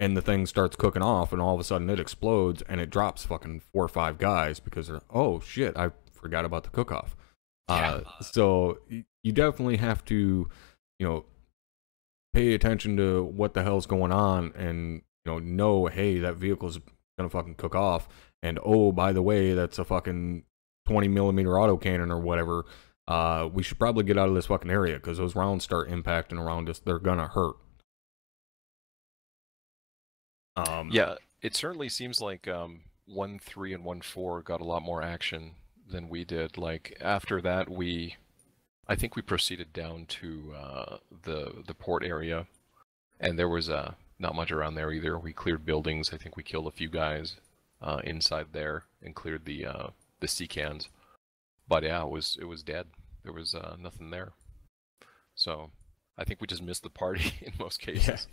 and the thing starts cooking off, and all of a sudden it explodes, and it drops fucking 4 or 5 guys because they're, oh shit, I forgot about the cook-off. Yeah. So you definitely have to, you know, pay attention to what the hell's going on, and, you know, hey, that vehicle's gonna fucking cook off, and oh, by the way, that's a fucking 20mm autocannon or whatever. We should probably get out of this fucking area, because those rounds start impacting around us. They're gonna hurt. Yeah, it certainly seems like 1.3 and 1.4 got a lot more action than we did. Like, after that, I think we proceeded down to the port area, and there was not much around there either. We cleared buildings. I think we killed a few guys inside there and cleared the sea cans. But yeah, it was dead. There was nothing there. So I think we just missed the party in most cases.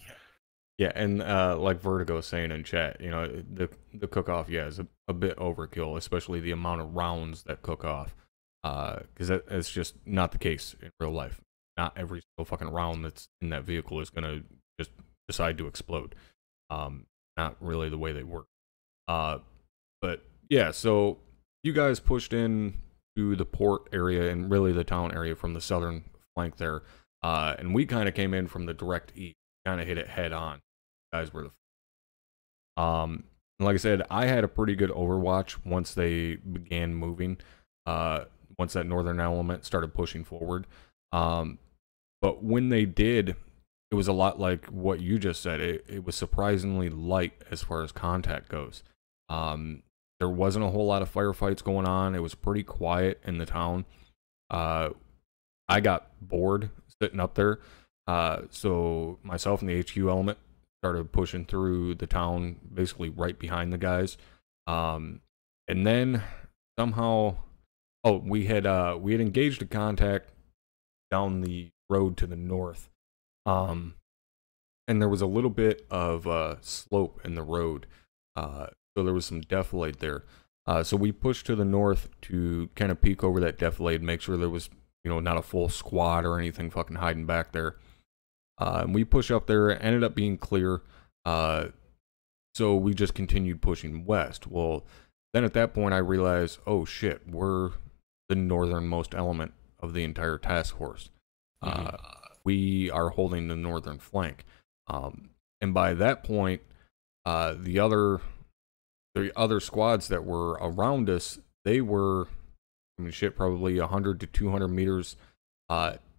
Yeah, and like Vertigo was saying in chat, you know, the cook-off, yeah, is a bit overkill, especially the amount of rounds that cook off, because that's just not the case in real life. Not every single fucking round that's in that vehicle is gonna just decide to explode. Not really the way they work. But yeah, so you guys pushed in to the port area and really the town area from the southern flank there, and we kind of came in from the direct east, kind of hit it head on. Guys were And like I said, I had a pretty good overwatch once they began moving. Once that northern element started pushing forward. But when they did, it was a lot like what you just said. It was surprisingly light as far as contact goes. There wasn't a whole lot of firefights going on. It was pretty quiet in the town. I got bored sitting up there. So myself and the HQ element started pushing through the town, basically right behind the guys. And then somehow, we had engaged a contact down the road to the north. And there was a little bit of slope in the road. So there was some defilade there. So we pushed to the north to kind of peek over that defilade, make sure there was, not a full squad or anything fucking hiding back there. And we push up there, it ended up being clear. So we just continued pushing west. Well, then at that point I realized, oh shit, we're the northernmost element of the entire task force. We are holding the northern flank. And by that point, the other squads that were around us, they were, probably 100 to 200 meters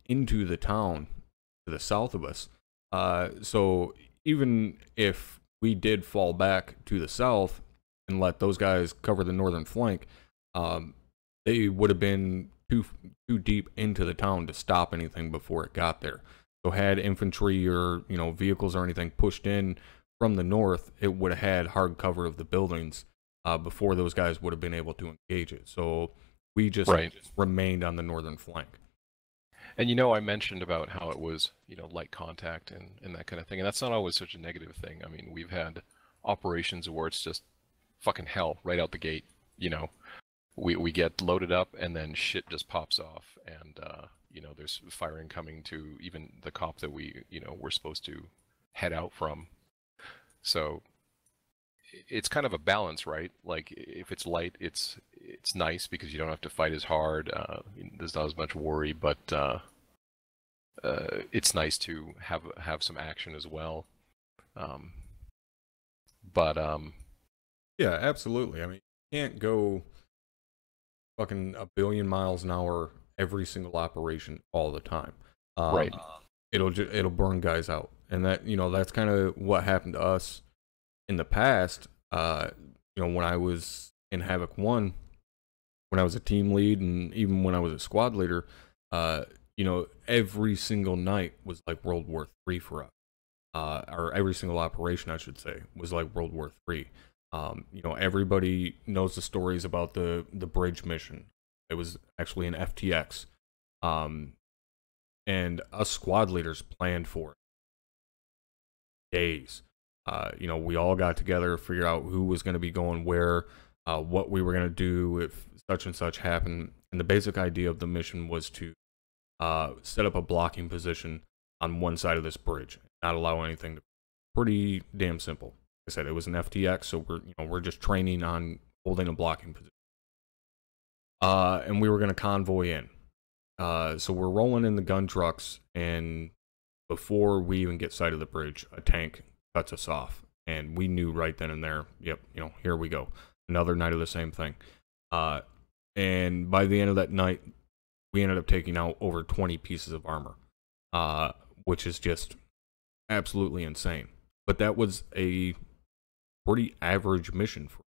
into the town to the south of us. So even if we did fall back to the south and let those guys cover the northern flank, they would have been too deep into the town to stop anything before it got there. So had infantry or vehicles or anything pushed in from the north, it would have had hard cover of the buildings before those guys would have been able to engage it. So we just remained on the northern flank. And I mentioned about how it was, light contact and that kind of thing. And that's not always such a negative thing. I mean, we've had operations where it's just fucking hell right out the gate. We get loaded up and then shit just pops off. And, there's firing coming to even the cop that we're supposed to head out from. So it's kind of a balance, right? Like if it's light, it's nice because you don't have to fight as hard. There's not as much worry, but it's nice to have some action as well. Yeah, absolutely. I mean, you can't go fucking a billion miles an hour every single operation all the time. Right. It'll burn guys out, and that's kind of what happened to us in the past. When I was in Havoc 1, when I was a team lead, and even when I was a squad leader, every single night was like World War III for us. Or every single operation, I should say, was like World War III. Everybody knows the stories about the bridge mission. It was actually an FTX. And us squad leaders planned for it. Days. We all got together, figured out who was going to be going where, what we were going to do if such and such happened. And the basic idea of the mission was to set up a blocking position on one side of this bridge, not allow anything to. Pretty damn simple. Like I said, it was an FTX, so we're just training on holding a blocking position. And we were going to convoy in. So we're rolling in the gun trucks, and before we even get sight of the bridge, a tank cuts us off, and we knew right then and there, yep, here we go. Another night of the same thing. And by the end of that night, we ended up taking out over 20 pieces of armor, which is just absolutely insane. But that was a pretty average mission for,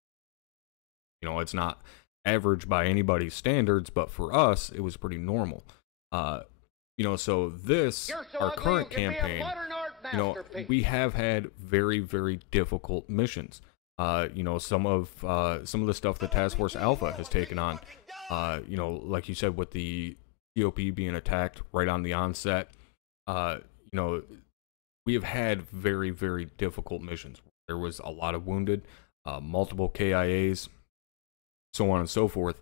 it's not average by anybody's standards, but for us, it was pretty normal. So this, our current campaign, we have had very, very difficult missions. Some of the stuff that Task Force Alpha has taken on, like you said, with the COP being attacked right on the onset, we have had very, very difficult missions. There was a lot of wounded, multiple KIAs, so on and so forth.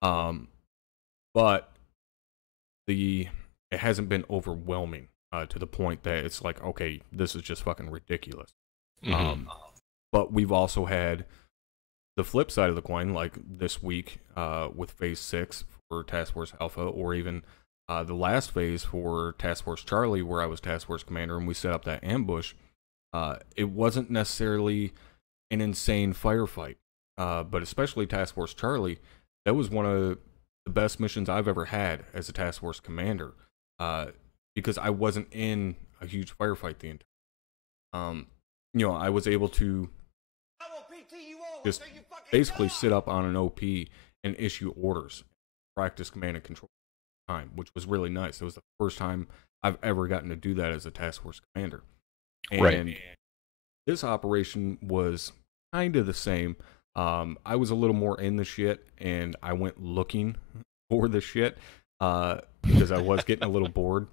But it hasn't been overwhelming to the point that it's like, okay, this is just fucking ridiculous. But we've also had the flip side of the coin, like this week with Phase 6 for Task Force Alpha, or even the last phase for Task Force Charlie, where I was Task Force Commander and we set up that ambush. It wasn't necessarily an insane firefight. But especially Task Force Charlie, that was one of the best missions I've ever had as a Task Force commander. Because I wasn't in a huge firefight the entire I was able to just basically sit up on an OP and issue orders, practice command and control time, which was really nice. It was the first time I've ever gotten to do that as a task force commander. And this operation was kind of the same. I was a little more in the shit, and I went looking for the shit because I was getting a little bored.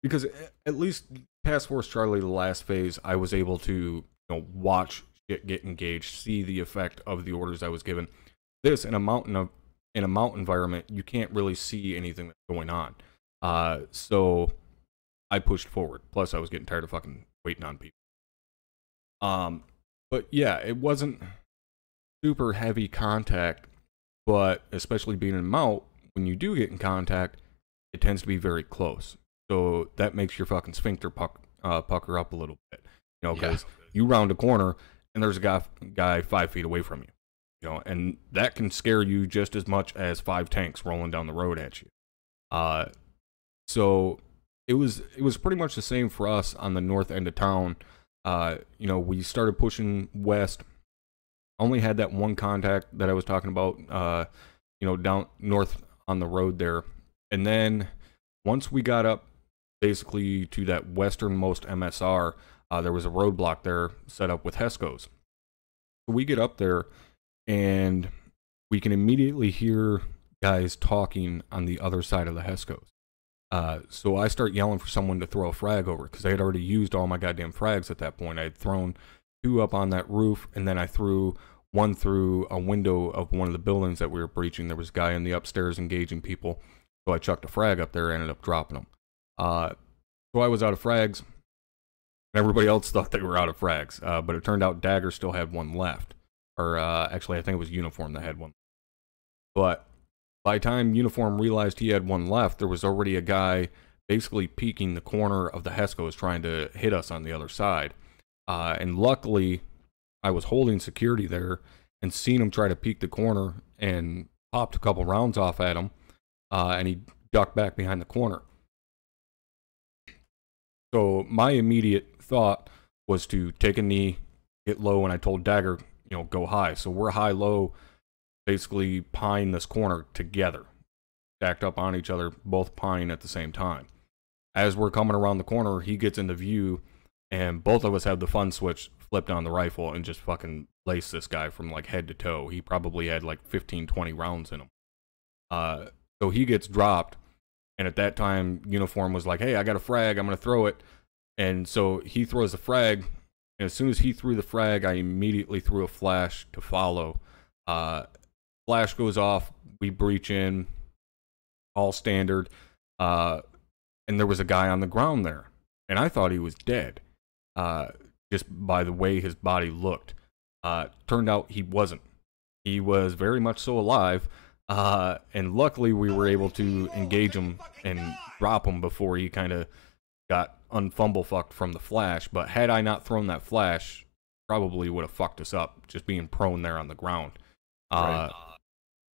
Because at least Task Force Charlie, the last phase, I was able to watch shit get engaged, see the effect of the orders I was given. This in a mountain environment, you can't really see anything that's going on. So I pushed forward. Plus, I was getting tired of fucking waiting on people. But yeah, it wasn't super heavy contact, but especially being in Mount, when you do get in contact, it tends to be very close. So that makes your fucking sphincter pucker up a little bit, because you round a corner and there's a guy 5 feet away from you, and that can scare you just as much as 5 tanks rolling down the road at you. So it was pretty much the same for us on the north end of town. We started pushing west. Only had that one contact that I was talking about, down north on the road there, and then once we got up basically to that westernmost MSR, there was a roadblock there set up with HESCOs. So we get up there, and we can immediately hear guys talking on the other side of the HESCOs. So I start yelling for someone to throw a frag over, because I had already used all my goddamn frags at that point. I had thrown 2 up on that roof, and then I threw 1 through a window of one of the buildings that we were breaching. There was a guy in the upstairs engaging people, so I chucked a frag up there and ended up dropping them. So I was out of frags, and everybody else thought they were out of frags, but it turned out Dagger still had 1 left. Or actually, I think it was Uniform that had 1. But by the time Uniform realized he had 1 left, there was already a guy basically peeking the corner of the HESCOs trying to hit us on the other side. And luckily, I was holding security there and seen him try to peek the corner and popped a couple rounds off at him, and he ducked back behind the corner. So my immediate thought was to take a knee, get low, and I told Dagger, go high. So we're high-low, basically pieing this corner together, stacked up on each other, both pieing at the same time. As we're coming around the corner, he gets into view, and both of us have the fun switch flipped on the rifle and just fucking lace this guy from like head to toe. He probably had like 15, 20 rounds in him. So he gets dropped. And at that time, Uniform was like, hey, I got a frag, I'm going to throw it. And so he throws the frag. And as soon as he threw the frag, I immediately threw a flash to follow. Flash goes off. We breach in. All standard. And there was a guy on the ground there. And I thought he was dead. Just by the way his body looked. Turned out he wasn't. He was very much so alive. And luckily we were able to engage him and drop him before he kind of got unfumble fucked from the flash. But had I not thrown that flash, probably would have fucked us up just being prone there on the ground. Right.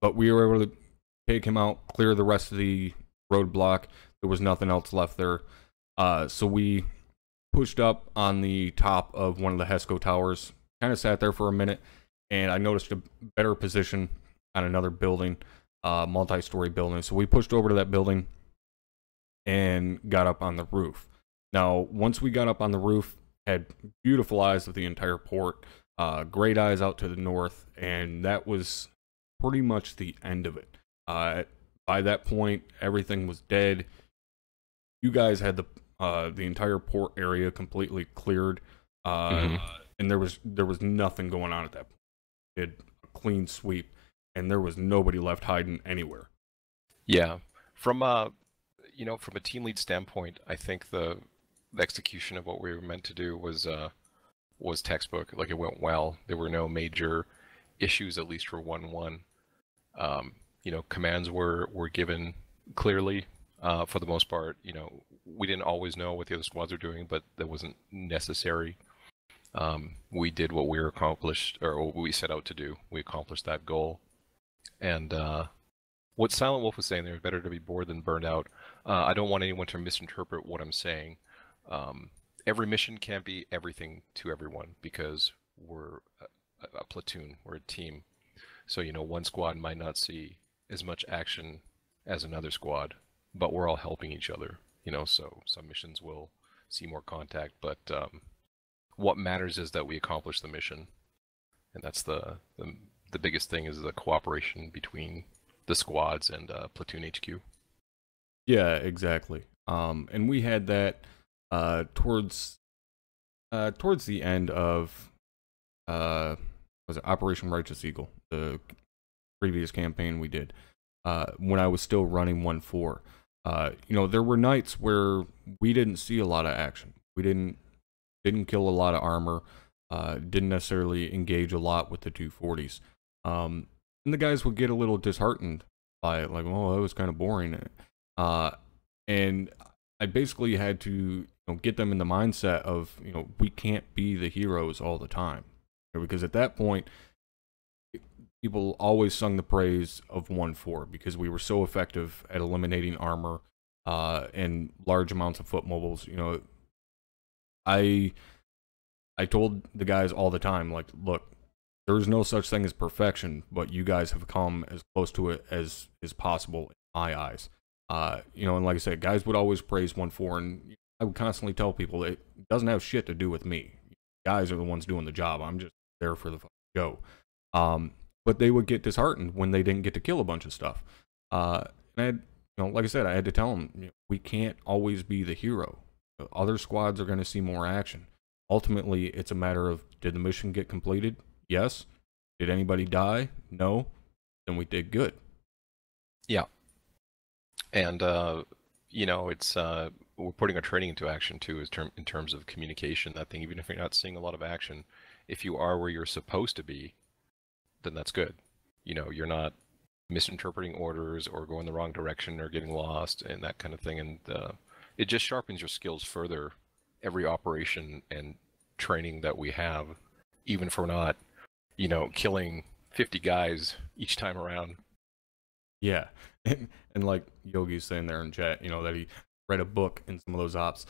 But we were able to take him out, clear the rest of the roadblock. There was nothing else left there. So we pushed up on the top of one of the HESCO towers, kind of sat there for a minute, and I noticed a better position on another building, multi-story building. So we pushed over to that building and got up on the roof. Now, once we got up on the roof, had beautiful eyes of the entire port, great eyes out to the north, and that was pretty much the end of it. By that point, everything was dead. You guys had the entire port area completely cleared, and there was nothing going on at that point. It had a clean sweep, and there was nobody left hiding anywhere. Yeah, from a team lead standpoint, I think the execution of what we were meant to do was textbook. Like, it went well. There were no major issues, at least for 1-1. Commands were given clearly for the most part. We didn't always know what the other squads were doing, but that wasn't necessary. We did what we were accomplished, or what we set out to do. We accomplished that goal. And what Silent Wolf was saying there, better to be bored than burned out. I don't want anyone to misinterpret what I'm saying. Every mission can't be everything to everyone because we're a platoon, we're a team. So, you know, one squad might not see as much action as another squad, but we're all helping each other, you know, so some missions will see more contact, but what matters is that we accomplish the mission. And that's the biggest thing is the cooperation between the squads and platoon HQ. Yeah, exactly. And we had that towards the end of was it Operation Righteous Eagle, the previous campaign we did, when I was still running 1-4. You know, there were nights where we didn't see a lot of action. We didn't kill a lot of armor. Didn't necessarily engage a lot with the 240s. And the guys would get a little disheartened by it, like, oh, that was kind of boring. And I basically had to, you know, get them in the mindset of, you know, we can't be the heroes all the time. Because at that point, people always sung the praise of 1-4 because we were so effective at eliminating armor and large amounts of foot mobiles. You know, I told the guys all the time, like, look, there is no such thing as perfection, but you guys have come as close to it as is possible in my eyes. You know, and like I said, guys would always praise 1-4, and I would constantly tell people it doesn't have shit to do with me. Guys are the ones doing the job. I'm just there for the show. But they would get disheartened when they didn't get to kill a bunch of stuff. And I had, you know, like I said, I had to tell them, you know, we can't always be the hero. Other squads are going to see more action. Ultimately, it's a matter of, did the mission get completed? Yes. Did anybody die? No. Then we did good. Yeah. And, you know, it's, we're putting our training into action too, in terms of communication, that thing, even if you're not seeing a lot of action, if you are where you're supposed to be, then that's good. You know, you're not misinterpreting orders or going the wrong direction or getting lost and that kind of thing. And it just sharpens your skills further every operation and training that we have, even if we're not, you know, killing 50 guys each time around. Yeah. And like Yogi's saying there in chat, you know, that he read a book in some of those ops.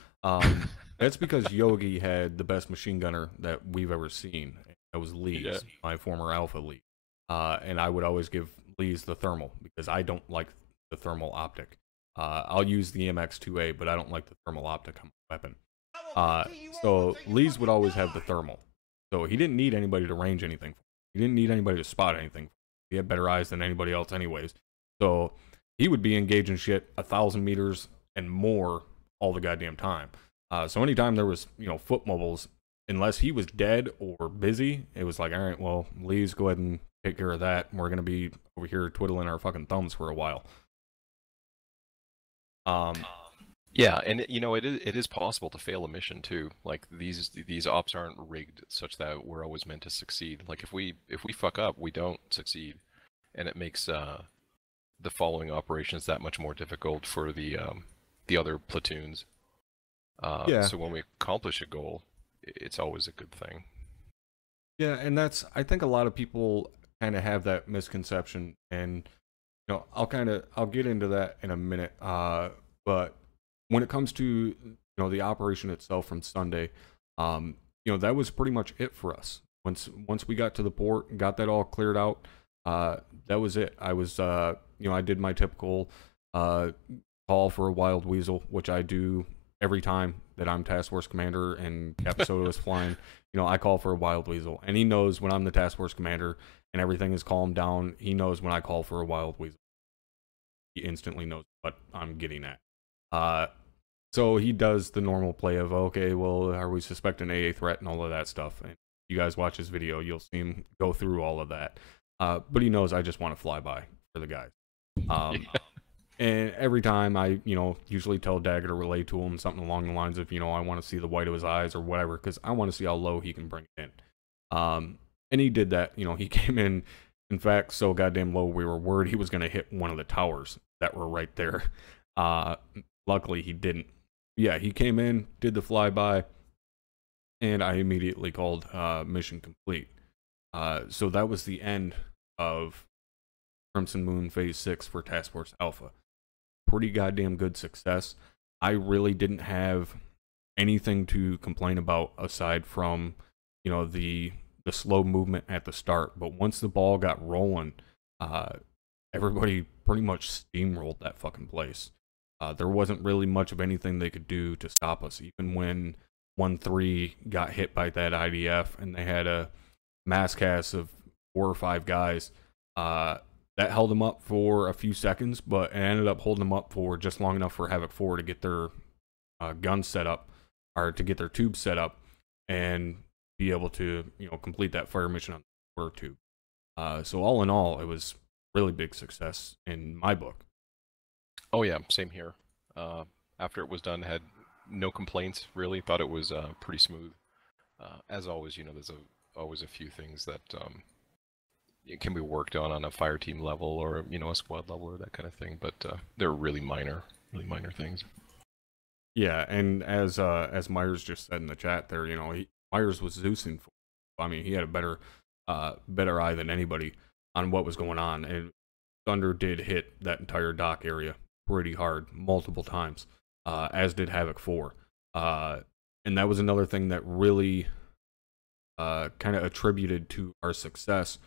That's because Yogi had the best machine gunner that we've ever seen. That was Lee's, my former Alpha Lead. And I would always give Lee's the thermal because I don't like the thermal optic. I'll use the MX2A, but I don't like the thermal optic on my weapon. So Lee's would always have the thermal. So he didn't need anybody to range anything. He didn't need anybody to spot anything. He had better eyes than anybody else anyways. So he would be engaging shit 1,000 meters and more all the goddamn time. So anytime there was, you know, foot mobiles, unless he was dead or busy, it was like, all right, well, Lee's, go ahead and take care of that. We're going to be over here twiddling our fucking thumbs for a while. Yeah, and you know, it is possible to fail a mission too. Like these ops aren't rigged such that we're always meant to succeed. Like if we fuck up, we don't succeed, and it makes the following operations that much more difficult for the other platoons. So when we accomplish a goal, it's always a good thing. Yeah, and that's, I think a lot of people kind of have that misconception, and you know, I'll get into that in a minute. But when it comes to, you know, the operation itself from Sunday, you know, that was pretty much it for us. Once we got to the port, got that all cleared out, that was it. I was, you know, I did my typical call for a wild weasel, which I do every time that I'm task force commander and Capisoto is flying. You know, I call for a wild weasel, and he knows when I'm the task force commander and everything is calmed down. He knows when I call for a wild weasel. He instantly knows what I'm getting at. So he does the normal play of, okay, well, are we suspecting AA threat and all of that stuff? And if you guys watch his video, you'll see him go through all of that. But he knows I just want to fly by for the guys. And every time I, you know, usually tell Dagger to relay to him something along the lines of, you know, I want to see the white of his eyes or whatever, because I want to see how low he can bring it in. And he did that. You know, he came in fact, so goddamn low, we were worried he was going to hit one of the towers that were right there. Luckily, he didn't. Yeah, he came in, did the flyby, and I immediately called mission complete. So that was the end of Crimson Moon Phase 6 for Task Force Alpha. Pretty goddamn good success. I really didn't have anything to complain about aside from, the slow movement at the start. But once the ball got rolling, everybody pretty much steamrolled that fucking place. There wasn't really much of anything they could do to stop us, even when 1-3 got hit by that IDF and they had a mass cast of 4 or 5 guys. That held them up for a few seconds, but it ended up holding them up for just long enough for Havoc 4 to get their guns set up, or to get their tubes set up, and be able to, complete that fire mission on the tube. So all in all, it was really big success in my book. Oh yeah, same here. After it was done, had no complaints really. Thought it was pretty smooth. As always, there's always a few things that it can be worked on a fire team level or a squad level or that kind of thing. But they're really minor things. Yeah, and as Myers just said in the chat there, Myers was Zeusing for. I mean, he had a better eye than anybody on what was going on, and Thunder did hit that entire dock area pretty hard multiple times, as did Havoc 4. And that was another thing that really kind of attributed to our success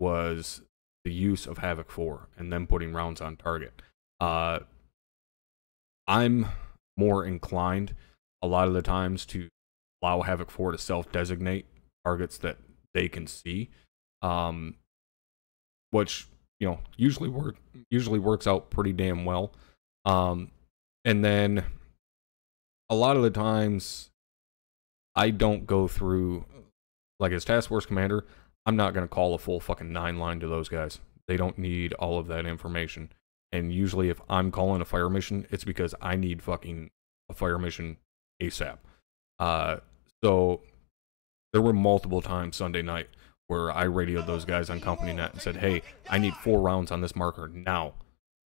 was the use of Havoc 4 and then putting rounds on target. I'm more inclined a lot of the times to allow Havoc 4 to self-designate targets that they can see, which usually works out pretty damn well. And then a lot of the times I don't go through, like, as Task Force Commander, I'm not going to call a full fucking 9-line to those guys. They don't need all of that information. And usually if I'm calling a fire mission, it's because I need fucking a fire mission ASAP. So there were multiple times Sunday night where I radioed those guys on CompanyNet and said, hey, I need 4 rounds on this marker now.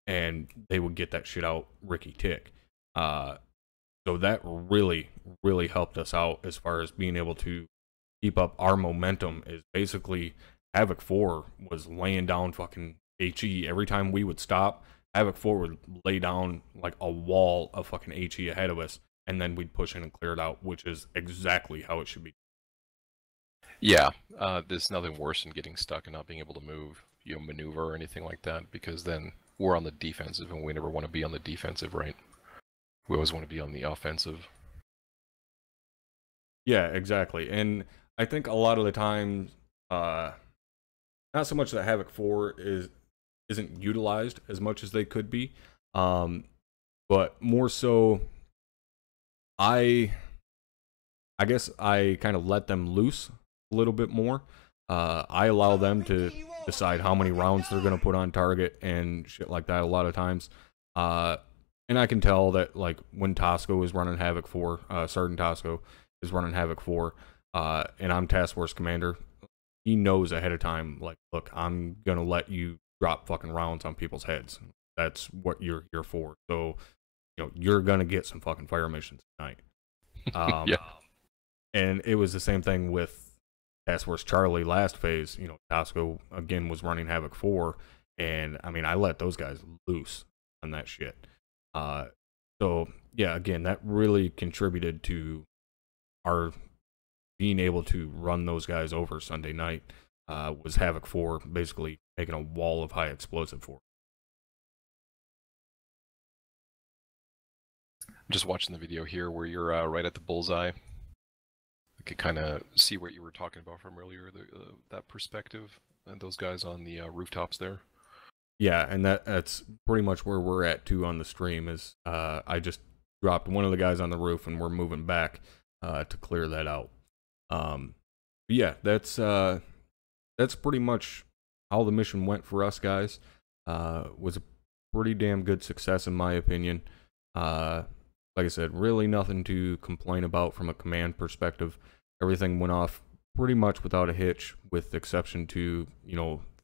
And they would get that shit out Ricky Tick. So that really, really helped us out as far as being able to keep up our momentum. Is basically Havoc 4 was laying down fucking HE. Every time we would stop, Havoc 4 would lay down like a wall of fucking HE ahead of us, and then we'd push in and clear it out, which is exactly how it should be. Yeah, there's nothing worse than getting stuck and not being able to move, maneuver or anything like that, because then we're on the defensive, and we never want to be on the defensive, right? We always want to be on the offensive. Yeah, exactly. And I think a lot of the time, not so much that Havoc 4 isn't utilized as much as they could be, but more so, I guess I kind of let them loose a little bit more. I allow them to decide how many rounds they're going to put on target and shit like that a lot of times. And I can tell that, like, when Tosco is running Havoc 4, Sergeant Tosco is running Havoc 4, and I'm Task Force Commander, he knows ahead of time, like, look, I'm going to let you drop fucking rounds on people's heads. That's what you're here for. So, you're going to get some fucking fire missions tonight. Yeah. And it was the same thing with Task Force Charlie last phase. Tosco, again, was running Havoc 4, and, I mean, I let those guys loose on that shit. So, yeah, again, that really contributed to our being able to run those guys over Sunday night, was Havoc 4 basically making a wall of high explosive for. I'm just watching the video here where you're right at the bullseye. I could kind of see what you were talking about from earlier, that perspective, and those guys on the rooftops there. Yeah, and that's pretty much where we're at too on the stream. Is I just dropped one of the guys on the roof, and we're moving back to clear that out. But yeah, that's pretty much how the mission went for us guys. Was a pretty damn good success in my opinion. Like I said, really nothing to complain about from a command perspective. Everything went off pretty much without a hitch, with the exception to,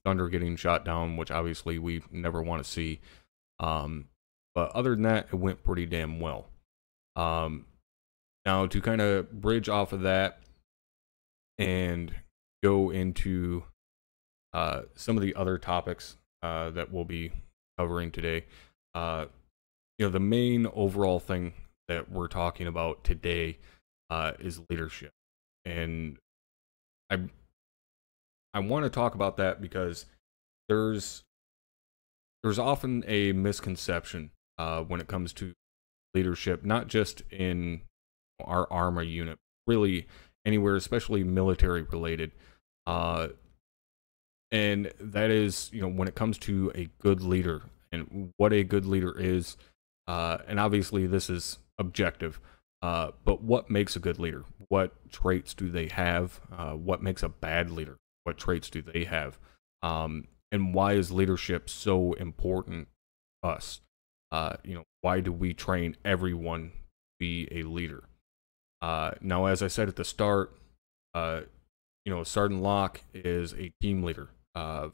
Thunder getting shot down, which obviously we never want to see. But other than that, it went pretty damn well. Now, to kind of bridge off of that, and go into some of the other topics that we'll be covering today. The main overall thing that we're talking about today is leadership, and I want to talk about that because there's often a misconception when it comes to leadership, not just in our ARMA unit, really anywhere, especially military related. And that is, when it comes to a good leader and what a good leader is, and obviously this is objective, but what makes a good leader? What traits do they have? What makes a bad leader? What traits do they have? And why is leadership so important to us? Why do we train everyone to be a leader? Now, as I said at the start, Sergeant Locke is a team leader of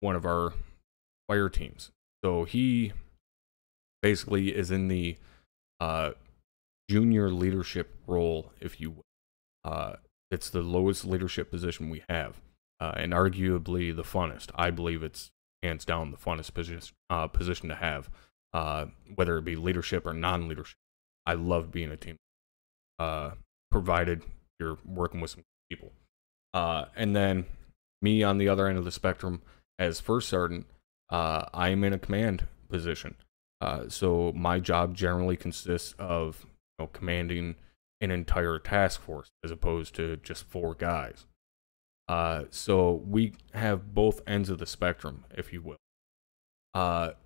one of our fire teams. So he basically is in the junior leadership role, if you will. It's the lowest leadership position we have, and arguably the funnest. I believe it's hands down the funnest position to have, whether it be leadership or non-leadership. I love being a team, provided you're working with some people. And then me on the other end of the spectrum, as first sergeant, I am in a command position. So my job generally consists of commanding an entire task force as opposed to just 4 guys. So we have both ends of the spectrum, if you will.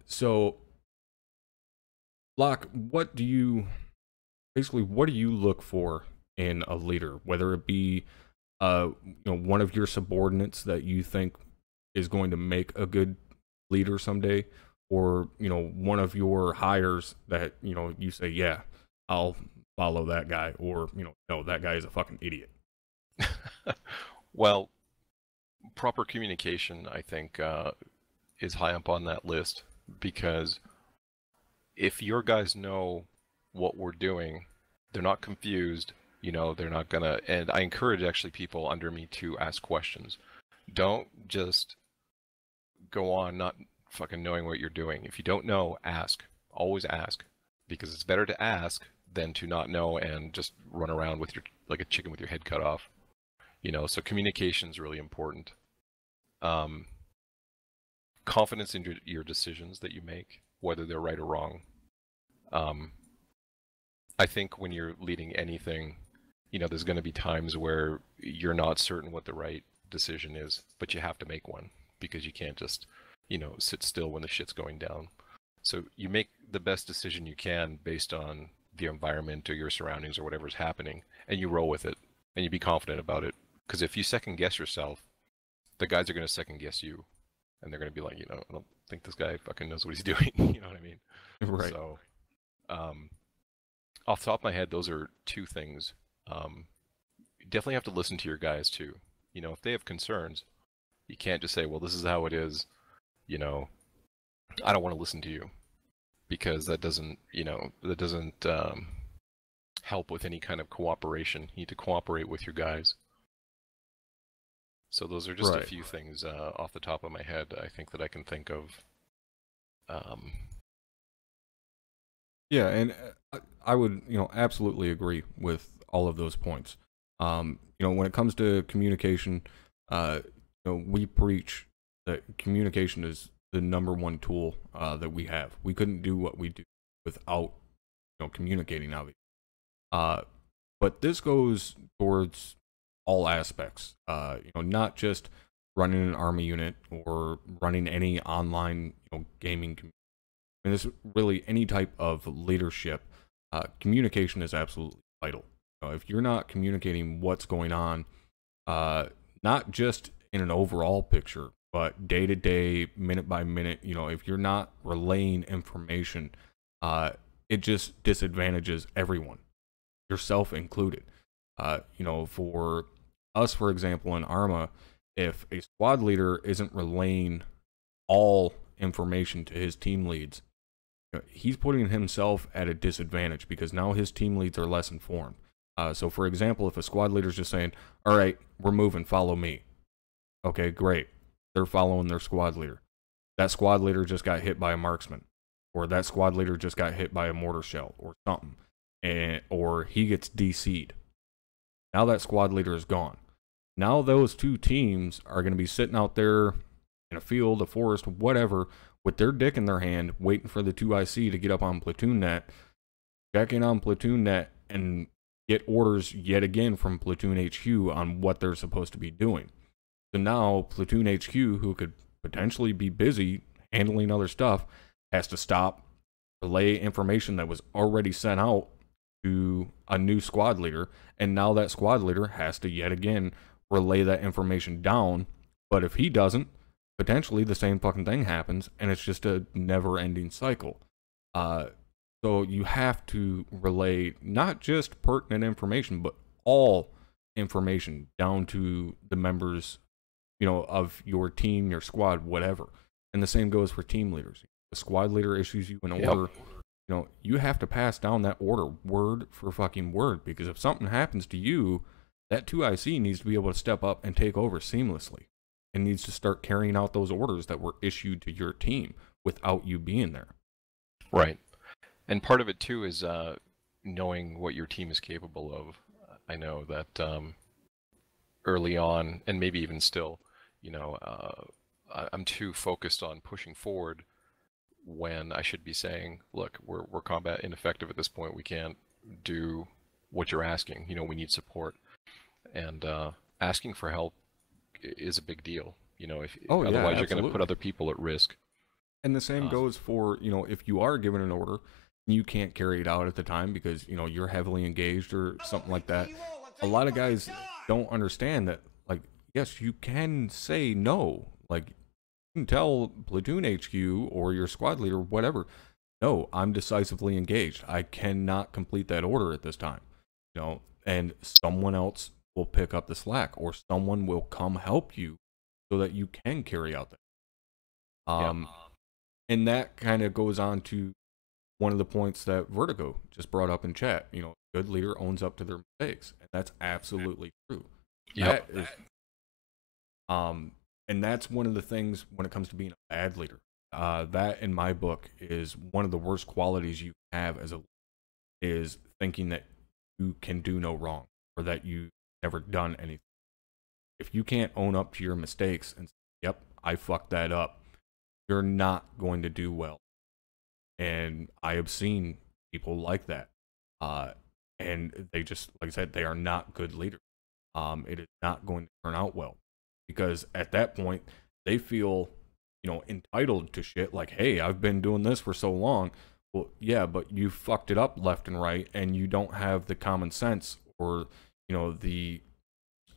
So, Locke, what do you look for in a leader? Whether it be, one of your subordinates that you think is going to make a good leader someday, or one of your hires that you say, yeah, I'll follow that guy, or no, that guy is a fucking idiot. Well, proper communication, I think, is high up on that list, because if your guys know what we're doing, they're not confused, they're not gonna, and I encourage actually people under me to ask questions. Don't just go on not fucking knowing what you're doing. If you don't know, ask. Always ask, because it's better to ask than to not know and just run around with your, like a chicken with your head cut off. So communication is really important. Confidence in your decisions that you make, whether they're right or wrong. I think when you're leading anything, there's going to be times where you're not certain what the right decision is, but you have to make one, because you can't just, sit still when the shit's going down. So you make the best decision you can based on the environment or your surroundings or whatever's happening, and you roll with it, and you be confident about it. Because if you second guess yourself, the guys are going to second guess you, and they're going to be like, I don't think this guy fucking knows what he's doing. You know what I mean? Right. So, off the top of my head, those are 2 things. You definitely have to listen to your guys too. If they have concerns, you can't just say, well, this is how it is. I don't want to listen to you, because that doesn't help with any kind of cooperation. You need to cooperate with your guys. So those are just a few things off the top of my head, I think, that I can think of. Yeah, and I would, absolutely agree with all of those points. When it comes to communication, we preach that communication is the number one tool that we have. We couldn't do what we do without, communicating, obviously. But this goes towards all aspects, not just running an army unit or running any online, gaming community. And this really any type of leadership. Communication is absolutely vital. If you're not communicating what's going on, not just in an overall picture, but day to day, minute by minute, if you're not relaying information, it just disadvantages everyone, yourself included. For us, for example, in ARMA, if a squad leader isn't relaying all information to his team leads, he's putting himself at a disadvantage, because now his team leads are less informed. So, for example, if a squad leader's just saying, all right, we're moving, follow me. Okay, great. They're following their squad leader. That squad leader just got hit by a marksman, or that squad leader just got hit by a mortar shell or something, or he gets DC'd. Now that squad leader is gone. Now those two teams are going to be sitting out there in a field, a forest, whatever, with their dick in their hand, waiting for the 2IC to get up on platoon net, check in on platoon net, and get orders yet again from platoon HQ on what they're supposed to be doing. So now platoon HQ, who could potentially be busy handling other stuff, has to stop, relay information that was already sent out to a new squad leader, and now that squad leader has to yet again relay that information down. But if he doesn't, potentially the same fucking thing happens, and it's just a never-ending cycle. So you have to relay not just pertinent information, but all information down to the members, of your team, your squad, whatever. And the same goes for team leaders. The squad leader issues you an order, you have to pass down that order word for fucking word, because if something happens to you, that 2IC needs to be able to step up and take over seamlessly, and needs to start carrying out those orders that were issued to your team without you being there. Right. And part of it too is knowing what your team is capable of. I know that early on, and maybe even still, I'm too focused on pushing forward when I should be saying, look, we're combat ineffective at this point. We can't do what you're asking. We need support. And asking for help is a big deal. Otherwise you're going to put other people at risk. And the same goes for, if you are given an order and you can't carry it out at the time because, you're heavily engaged or something like that. A lot of guys don't understand that, like, yes, you can say no. Like, you can tell platoon HQ or your squad leader, whatever, no, I'm decisively engaged. I cannot complete that order at this time. And someone else will pick up the slack, or someone will come help you so that you can carry out that. And that kind of goes on to one of the points that Vertigo just brought up in chat. A good leader owns up to their mistakes, and that's absolutely true. Yep. And that's one of the things when it comes to being a bad leader. That, in my book, is one of the worst qualities you have as a leader, is thinking that you can do no wrong, or that you've never done anything. If you can't own up to your mistakes and say, yep, I fucked that up, you're not going to do well. And I have seen people like that. And they just, like I said, they are not good leaders. It is not going to turn out well, because at that point they feel, entitled to shit. Like, hey, I've been doing this for so long. Well, yeah, but you fucked it up left and right, and you don't have the common sense or, the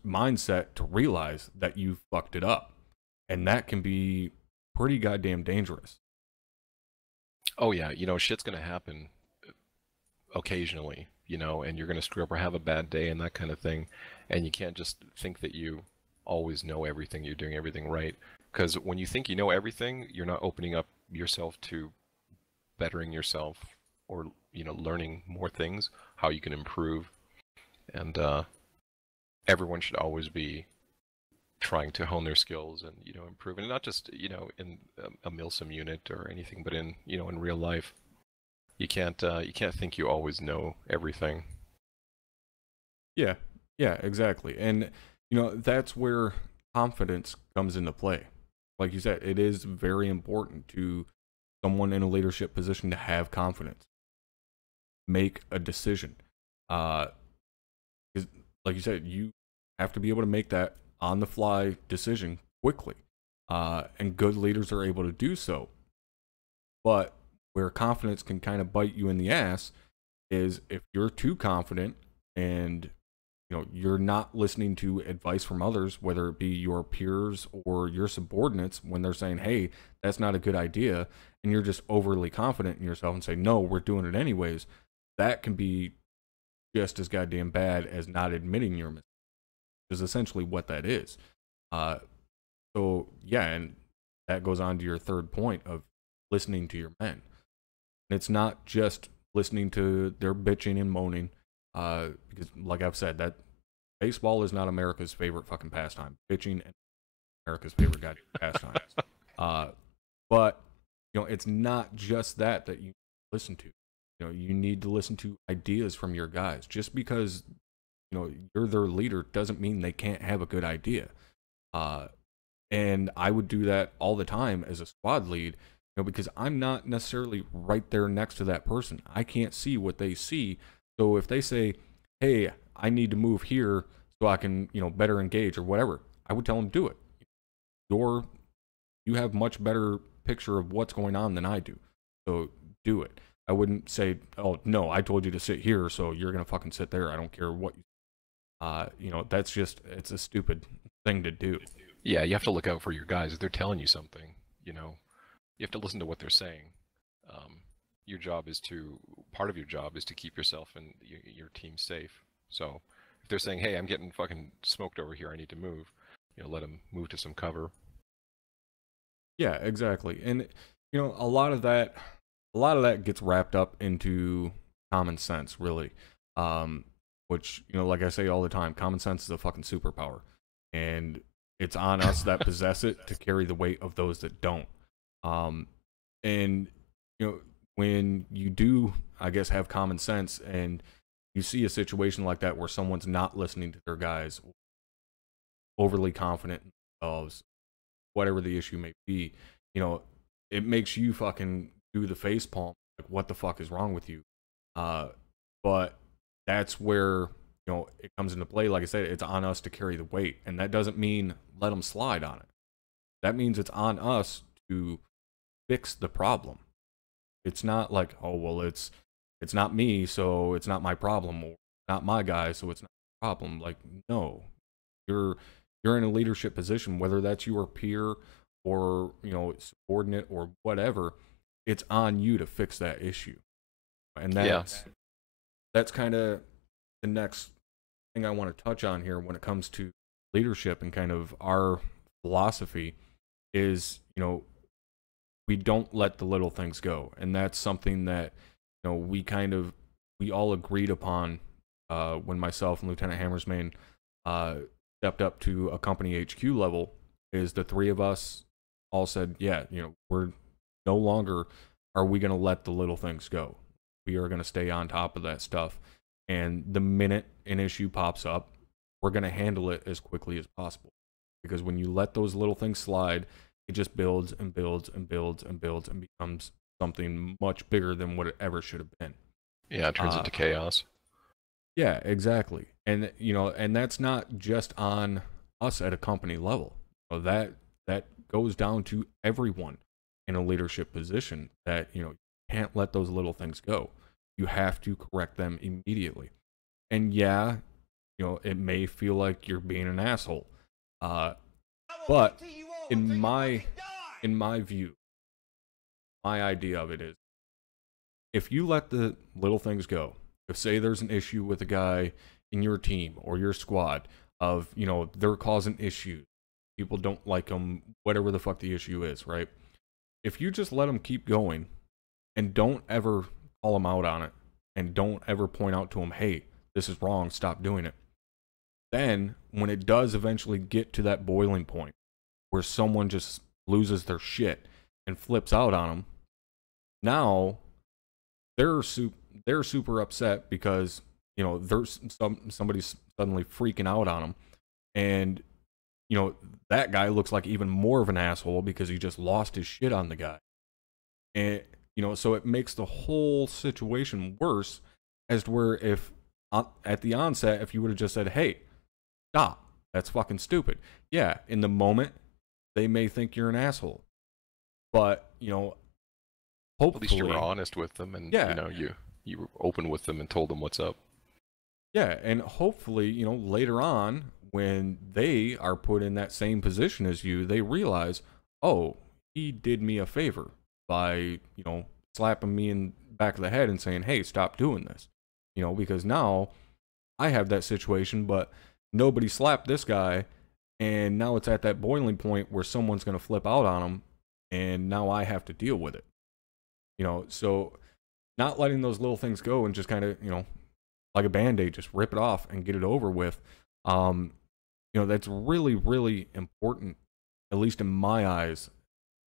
mindset to realize that you fucked it up. And that can be pretty goddamn dangerous. Oh yeah, shit's gonna happen occasionally, and you're gonna screw up or have a bad day and that kind of thing. And you can't just think that you always know everything, you're doing everything right. Because when you think you know everything, you're not opening up yourself to bettering yourself, or learning more things, how you can improve. And everyone should always be trying to hone their skills and improve, and not just in a milsim unit or anything, but in in real life. You can't think you always know everything. Yeah, exactly. And that's where confidence comes into play. Like you said, it is very important to someone in a leadership position to have confidence, make a decision. Like you said, you have to be able to make that on the fly decision quickly. And good leaders are able to do so. But where confidence can kind of bite you in the ass is if you're too confident and you're not listening to advice from others, whether it be your peers or your subordinates, when they're saying, hey, that's not a good idea, and you're just overly confident in yourself and say, no, we're doing it anyways. That can be just as goddamn bad as not admitting your mistake, is essentially what that is. So yeah, and that goes on to your third point of listening to your men. And it's not just listening to their bitching and moaning. Because like I've said, that baseball is not America's favorite fucking pastime. Pitching and America's favorite goddamn pastime. But it's not just that you listen to. You need to listen to ideas from your guys. Just because you're their leader doesn't mean they can't have a good idea. And I would do that all the time as a squad lead, because I'm not necessarily right there next to that person. I can't see what they see. So if they say, hey, I need to move here so I can, better engage or whatever, I would tell them do it. You have much better picture of what's going on than I do. So do it. I wouldn't say, oh, no, I told you to sit here, so you're going to fucking sit there. I don't care what you that's just, it's a stupid thing to do. Yeah, you have to look out for your guys. If they're telling you something, you have to listen to what they're saying. Part of your job is to keep yourself and your team safe. So if they're saying, hey, I'm getting fucking smoked over here, I need to move, let them move to some cover. Yeah, exactly. And a lot of that gets wrapped up into common sense, really. Which, like I say all the time, common sense is a fucking superpower. And it's on us that possess it to carry the weight of those that don't. And when you do, I guess, have common sense and you see a situation like that where someone's not listening to their guys, overly confident in themselves, whatever the issue may be, it makes you fucking do the face palm. Like, what the fuck is wrong with you? But that's where, it comes into play. Like I said, it's on us to carry the weight. And that doesn't mean let them slide on it. That means it's on us to fix the problem. It's not like, oh, well, it's not me, so it's not my problem, or not my guy, so it's not my problem. Like, no. You're in a leadership position, whether that's your peer or, subordinate or whatever, it's on you to fix that issue. And that's kind of the next thing I want to touch on here when it comes to leadership and kind of our philosophy is, we don't let the little things go. And that's something that, we all agreed upon when myself and Lieutenant Hammersman stepped up to a company HQ level, is the three of us all said, yeah, we're no longer are we going to let the little things go. We are going to stay on top of that stuff. And the minute an issue pops up, we're going to handle it as quickly as possible. Because when you let those little things slide, it just builds and builds and builds and builds and becomes something much bigger than what it ever should have been. Yeah, it turns into chaos. Yeah, exactly. And and that's not just on us at a company level. That goes down to everyone in a leadership position, that you can't let those little things go. You have to correct them immediately. And yeah, it may feel like you're being an asshole. But in my view, my idea of it is, if you let the little things go, if say there's an issue with a guy in your team or your squad of, they're causing issues, people don't like them, whatever the fuck the issue is, right? If you just let them keep going and don't ever call them out on it and don't ever point out to them, hey, this is wrong, stop doing it. Then when it does eventually get to that boiling point where someone just loses their shit and flips out on them, now they're super upset because there's somebody's suddenly freaking out on them, and that guy looks like even more of an asshole because he just lost his shit on the guy. And so it makes the whole situation worse, as to where if at the onset, if you would have just said, hey, stop, that's fucking stupid, yeah, in the moment they may think you're an asshole, but hopefully, at least you were honest with them, and you were open with them and told them what's up. Yeah, and hopefully, later on, when they are put in that same position as you, they realize, oh, he did me a favor by, slapping me in the back of the head and saying, hey, stop doing this. Because now I have that situation, but nobody slapped this guy, and now it's at that boiling point where someone's going to flip out on him, and now I have to deal with it. So not letting those little things go and just kind of, like a band-aid, just rip it off and get it over with. That's really, really important, at least in my eyes,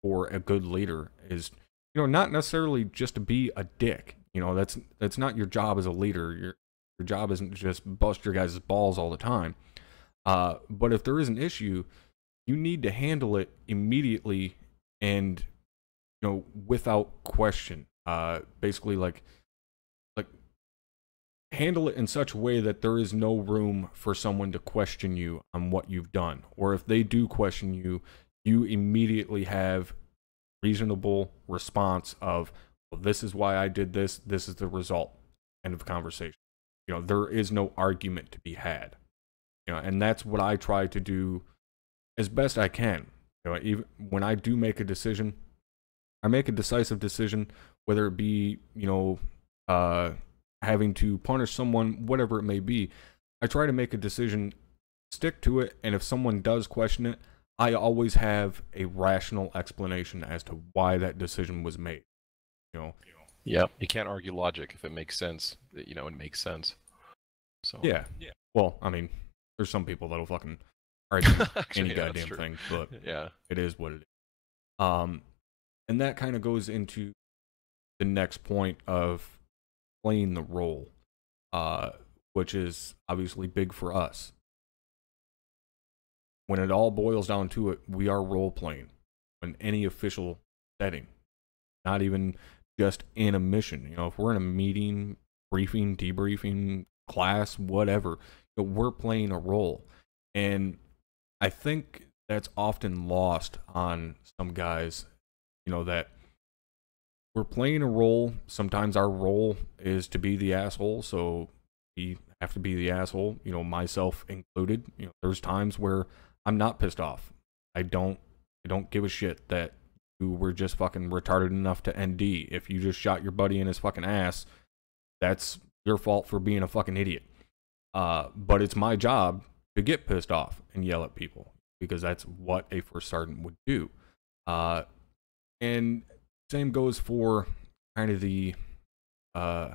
for a good leader is, not necessarily just to be a dick. That's not your job as a leader. Your job isn't to just bust your guys' balls all the time. But if there is an issue, you need to handle it immediately and, without question. Basically, like handle it in such a way that there is no room for someone to question you on what you've done. Or if they do question you, you immediately have reasonable response of, well, this is why I did this. This is the result. End of conversation. There is no argument to be had. And that's what I try to do as best I can. Even when I do make a decision, I make a decisive decision, whether it be, having to punish someone, whatever it may be. I try to make a decision, stick to it, and if someone does question it, I always have a rational explanation as to why that decision was made. Yeah, you can't argue logic if it makes sense. It makes sense. So yeah. Well, I mean, there's some people that'll fucking argue Actually, any goddamn thing, but yeah, it is what it is. And that kind of goes into the next point of playing the role, which is obviously big for us. When it all boils down to it, we are role playing in any official setting, not even just in a mission. If we're in a meeting, briefing, debriefing, class, whatever, we're playing a role. And I think that's often lost on some guys, that we're playing a role. Sometimes our role is to be the asshole, so we have to be the asshole, myself included. There's times where I'm not pissed off. I don't give a shit that you were just fucking retarded enough to ND. If you just shot your buddy in his fucking ass, that's your fault for being a fucking idiot. But it's my job to get pissed off and yell at people, because that's what a first sergeant would do. And same goes for kind of the, I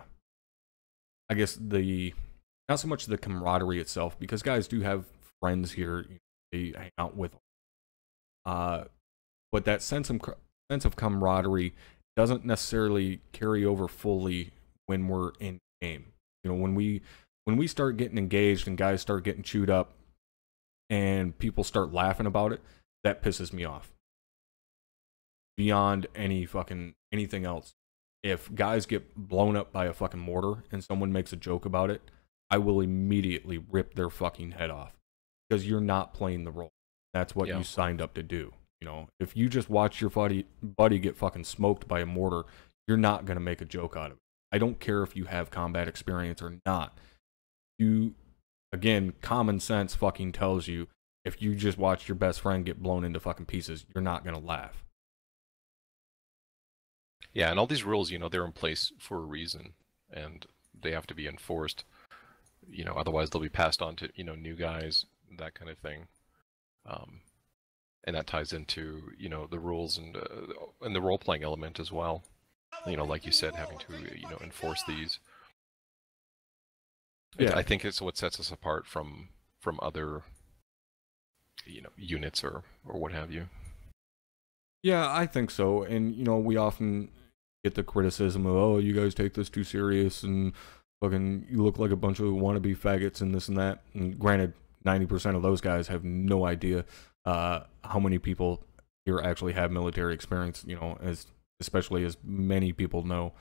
guess not so much the camaraderie itself, because guys do have friends here they hang out with. But that sense of camaraderie doesn't necessarily carry over fully when we're in game. When we start getting engaged and guys start getting chewed up and people start laughing about it, that pisses me off. Beyond anything else. If guys get blown up by a fucking mortar and someone makes a joke about it, I will immediately rip their fucking head off, because you're not playing the role. That's what you signed up to do. If you just watch your buddy get fucking smoked by a mortar, you're not going to make a joke out of it. I don't care if you have combat experience or not. Again, common sense fucking tells you, if you just watch your best friend get blown into fucking pieces, you're not going to laugh. Yeah, and all these rules, they're in place for a reason, and they have to be enforced. Otherwise they'll be passed on to, new guys, that kind of thing. And that ties into, the rules and the role-playing element as well. Like you said, having to, enforce these. Yeah. I think it's what sets us apart from other, units or what have you. Yeah, I think so. And, we often get the criticism of, oh, you guys take this too serious and fucking you look like a bunch of wannabe faggots and this and that. And granted, 90% of those guys have no idea how many people here actually have military experience, especially as many people know.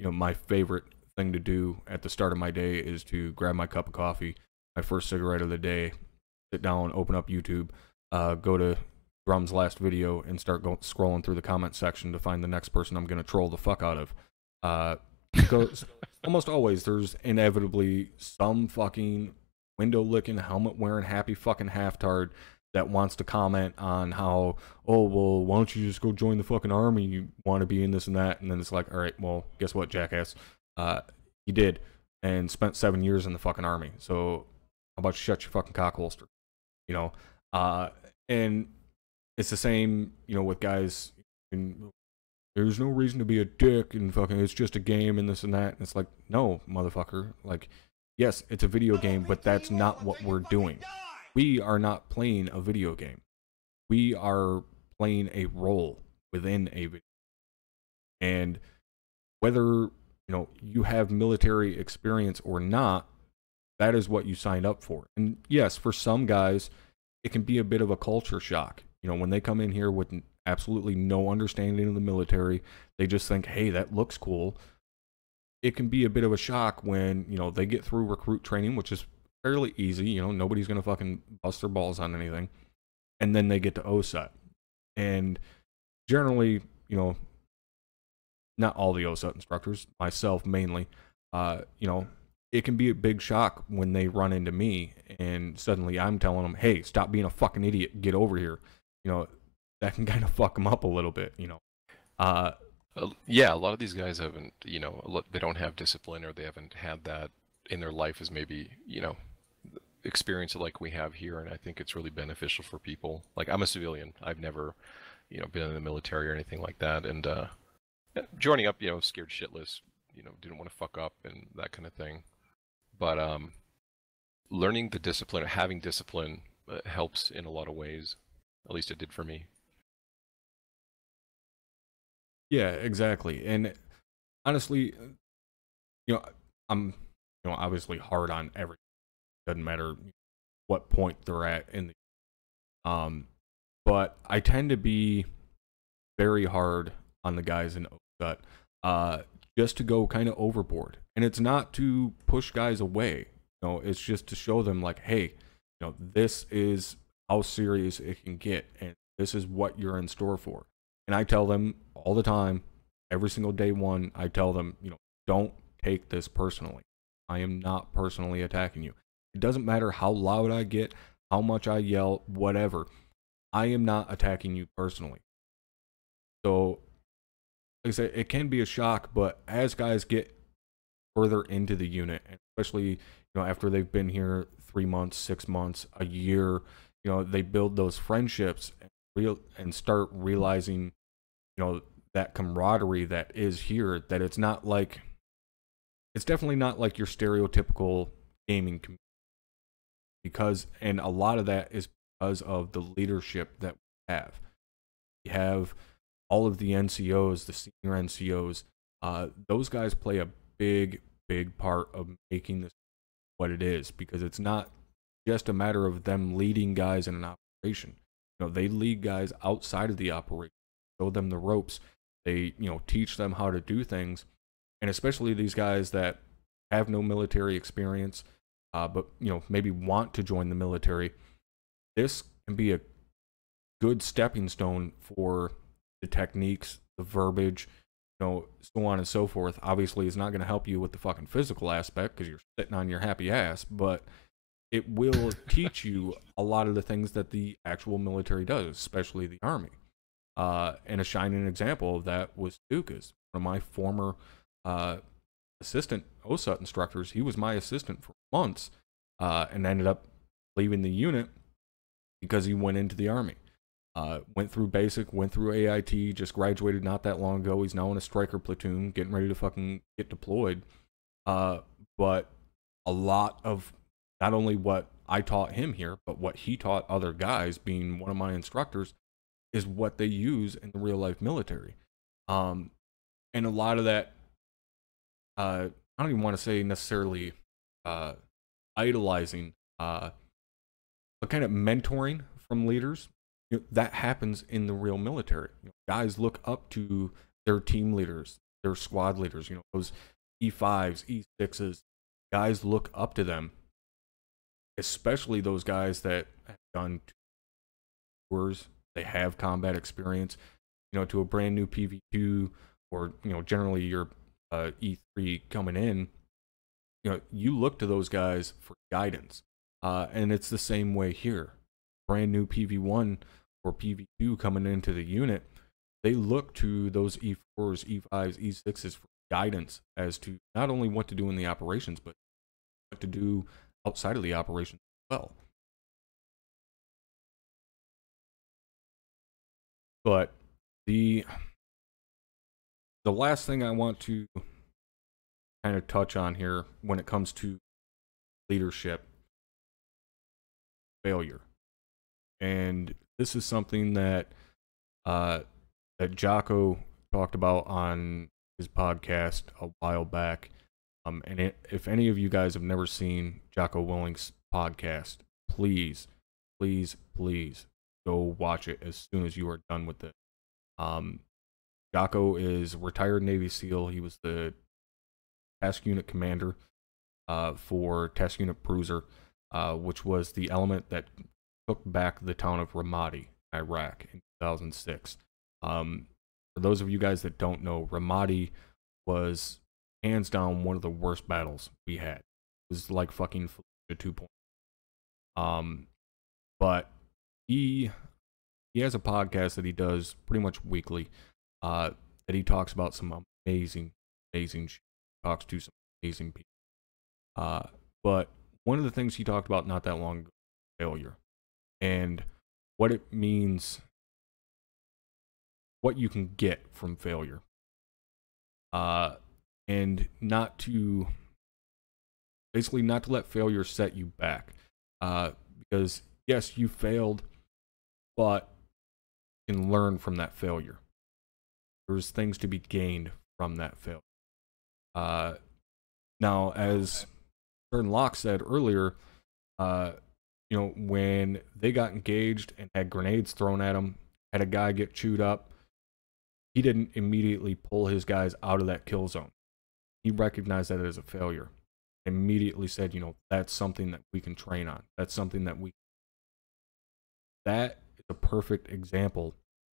My favorite thing to do at the start of my day is to grab my cup of coffee, my first cigarette of the day, sit down, open up YouTube, go to Drum's last video and start scrolling through the comment section to find the next person I'm going to troll the fuck out of. Because almost always there's inevitably some fucking window licking, helmet wearing, happy fucking halftard that wants to comment on how, oh, well, why don't you just go join the fucking army? You want to be in this and that. And then it's like, all right, well, guess what, jackass? You did and spent 7 years in the fucking army. So how about you shut your fucking cock holster? And it's the same, with guys there's no reason to be a dick and fucking it's just a game and this and that. And it's like, no, motherfucker. Like, yes, it's a video game, but that's not what we're doing. We are not playing a video game. We are playing a role within a video. And whether, you have military experience or not, that is what you signed up for. And yes, for some guys, it can be a bit of a culture shock. When they come in here with absolutely no understanding of the military, they just think, hey, that looks cool. It can be a bit of a shock when, they get through recruit training, which is fairly easy. Nobody's going to fucking bust their balls on anything. And then they get to OSUT. And generally, not all the OSUT instructors, myself mainly, it can be a big shock when they run into me and suddenly I'm telling them, hey, stop being a fucking idiot, get over here. That can kind of fuck them up a little bit, Yeah, a lot of these guys haven't, they don't have discipline, or they haven't had that in their life as maybe, experience it like we have here. And I think it's really beneficial for people. Like, I'm a civilian. I've never, been in the military or anything like that. And joining up, scared shitless, didn't want to fuck up and that kind of thing. But learning the discipline, or having discipline, helps in a lot of ways. At least it did for me. Yeah, exactly. And honestly, I'm, obviously hard on everything. Doesn't matter what point they're at in the, but I tend to be very hard on the guys in OSUT, just to go kind of overboard. And it's not to push guys away. It's just to show them like, hey, this is how serious it can get, and this is what you're in store for. And I tell them all the time, every single day one, I tell them, don't take this personally. I am not personally attacking you. It doesn't matter how loud I get, how much I yell, whatever. I am not attacking you personally. So, like I said, it can be a shock, but as guys get further into the unit, and especially, after they've been here 3 months, 6 months, a year, they build those friendships and start realizing, that camaraderie that is here, that it's definitely not like your stereotypical gaming community. And a lot of that is because of the leadership that we have. We have all of the NCOs, the senior NCOs. Those guys play a big part of making this what it is, because it's not just a matter of them leading guys in an operation. They lead guys outside of the operation, show them the ropes. They, teach them how to do things. And especially these guys that have no military experience, but, maybe want to join the military. This can be a good stepping stone for the techniques, the verbiage, so on and so forth. Obviously, it's not going to help you with the fucking physical aspect because you're sitting on your happy ass, but it will teach you a lot of the things that the actual military does, especially the Army. And a shining example of that was Stukas, one of my former assistant OSUT instructors. He was my assistant for months, and ended up leaving the unit because he went into the Army. Went through basic, went through AIT, just graduated not that long ago. He's now in a striker platoon, getting ready to fucking get deployed. But a lot of not only what I taught him here, but what he taught other guys, being one of my instructors, is what they use in the real life military. And a lot of that, I don't even want to say necessarily idolizing, but kind of mentoring from leaders. That happens in the real military. Guys look up to their team leaders, their squad leaders, those E5s, E6s. Guys look up to them, especially those guys that have done tours, they have combat experience, to a brand new PV2, or, generally your E3 coming in. You look to those guys for guidance. And it's the same way here. Brand new PV1 or PV2 coming into the unit, they look to those E4s, E5s, E6s for guidance as to not only what to do in the operations, but what to do outside of the operations as well. But the the last thing I want to kind of touch on here when it comes to leadership, failure. And this is something that that Jocko talked about on his podcast a while back. If any of you guys have never seen Jocko Willing's podcast, please, please, please go watch it as soon as you are done with it. Jocko is retired Navy SEAL. He was the task unit commander for Task Unit Bruiser, which was the element that took back the town of Ramadi, Iraq, in 2006. For those of you guys that don't know, Ramadi was hands down one of the worst battles we had. It was like fucking Fallujah 2.0. But he has a podcast that he does pretty much weekly, that he talks about some amazing shit. Talks to some amazing people. But one of the things he talked about not that long ago, failure, and what it means, what you can get from failure, and not to let failure set you back, because yes, you failed, but you can learn from that failure. There's things to be gained from that failure. Now, as Stern Locke said earlier, when they got engaged and had grenades thrown at them, had a guy get chewed up, he didn't immediately pull his guys out of that kill zone. He recognized that as a failure. Immediately said, that's something that we can train on. That's something that that is a perfect example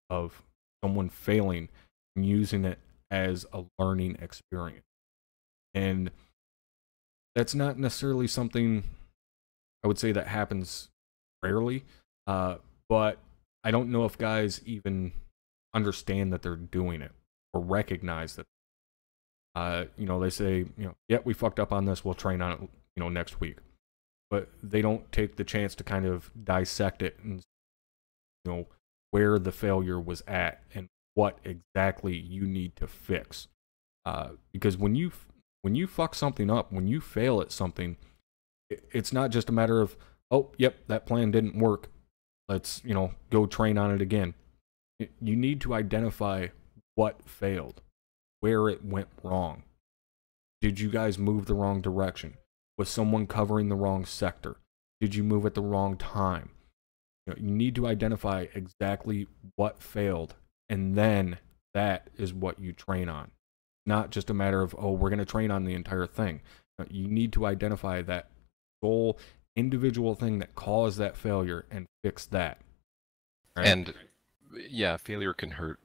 of someone failing and using it as a learning experience. And that's not necessarily something I would say that happens rarely, but I don't know if guys even understand that they're doing it or recognize that. They say, yeah, we fucked up on this, we'll train on it, next week. But they don't take the chance to kind of dissect it and, where the failure was at and what exactly you need to fix. Because when you fuck something up, when you fail at something, it's not just a matter of, oh, yep, that plan didn't work, let's, go train on it again. You need to identify what failed, where it went wrong. Did you guys move the wrong direction? Was someone covering the wrong sector? Did you move at the wrong time? You need to identify exactly what failed, and then that is what you train on. Not just a matter of, oh, we're going to train on the entire thing. You need to identify that sole individual thing that caused that failure and fix that. Right? And yeah, failure can hurt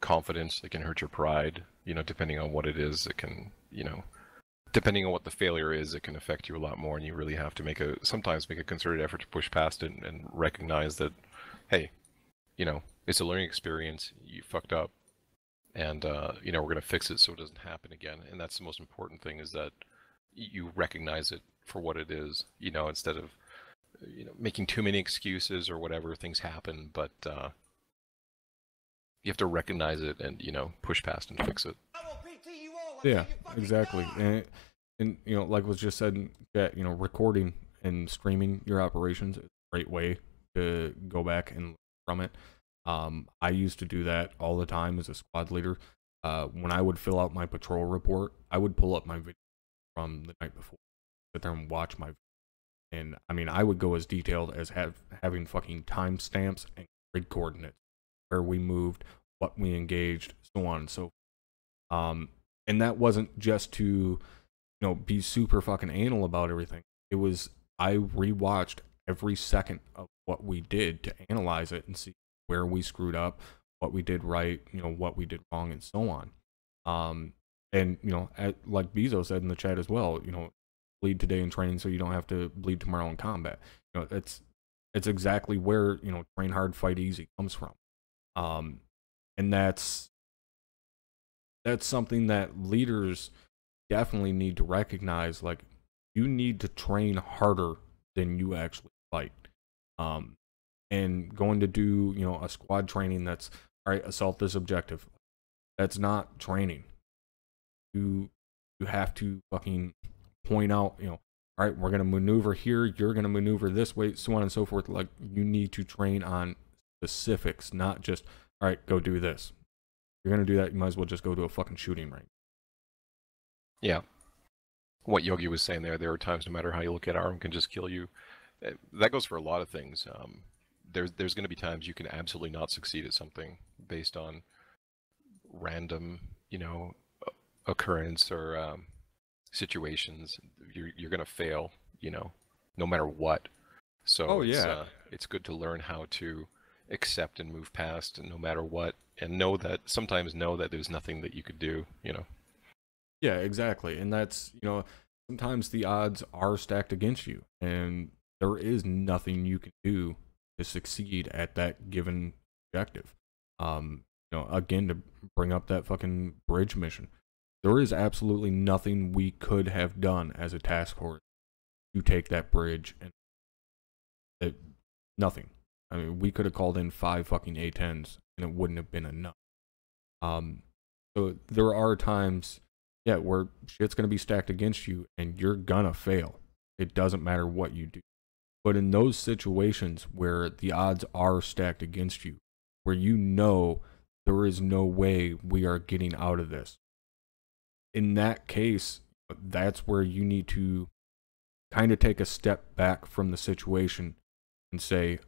confidence. It can hurt your pride, depending on what it is. It can, depending on what the failure is, it can affect you a lot more, and you really have to sometimes make a concerted effort to push past it and recognize that, hey, it's a learning experience. You fucked up, and we're going to fix it so it doesn't happen again. And that's the most important thing, is that you recognize it for what it is, instead of making too many excuses or whatever. Things happen, but you have to recognize it and push past and fix it. Yeah, exactly. And like was just said in chat, recording and streaming your operations is a great way to go back and learn from it. I used to do that all the time as a squad leader. When I would fill out my patrol report, I would pull up my video from the night before, sit there and watch my video. And I mean, I would go as detailed as having fucking timestamps and grid coordinates, where we moved, what we engaged, so on and so forth. And that wasn't just to, be super fucking anal about everything. It was, I rewatched every second of what we did to analyze it and see where we screwed up, what we did right, what we did wrong, and so on. And like Bezo said in the chat as well, bleed today in training so you don't have to bleed tomorrow in combat. It's exactly where train hard, fight easy comes from. And that's something that leaders definitely need to recognize. Like, you need to train harder than you actually fight. And going to do a squad training that's, all right, assault this objective, That's not training. You have to fucking point out, all right, we're gonna maneuver here, you're gonna maneuver this way, so on and so forth. Like, you need to train on specifics, not just, all right, go do this. If you're gonna do that, you might as well just go to a fucking shooting range. Yeah. What Yogi was saying there are times, no matter how you look at arm, can just kill you. That goes for a lot of things. There's going to be times you can absolutely not succeed at something based on random, occurrence or situations. You're going to fail, no matter what. So it's good to learn how to accept and move past, and no matter what, and sometimes know that there's nothing that you could do. Yeah, exactly. And that's, sometimes the odds are stacked against you, and there is nothing you can do to succeed at that given objective. Again, to bring up that fucking bridge mission, there is absolutely nothing we could have done as a task force to take that bridge, and nothing. I mean, we could have called in 5 fucking A-10s, and it wouldn't have been enough. So there are times, where shit's gonna be stacked against you, and you're gonna fail. It doesn't matter what you do. But in those situations where the odds are stacked against you, where there is no way we are getting out of this, in that case, that's where you need to kind of take a step back from the situation and say,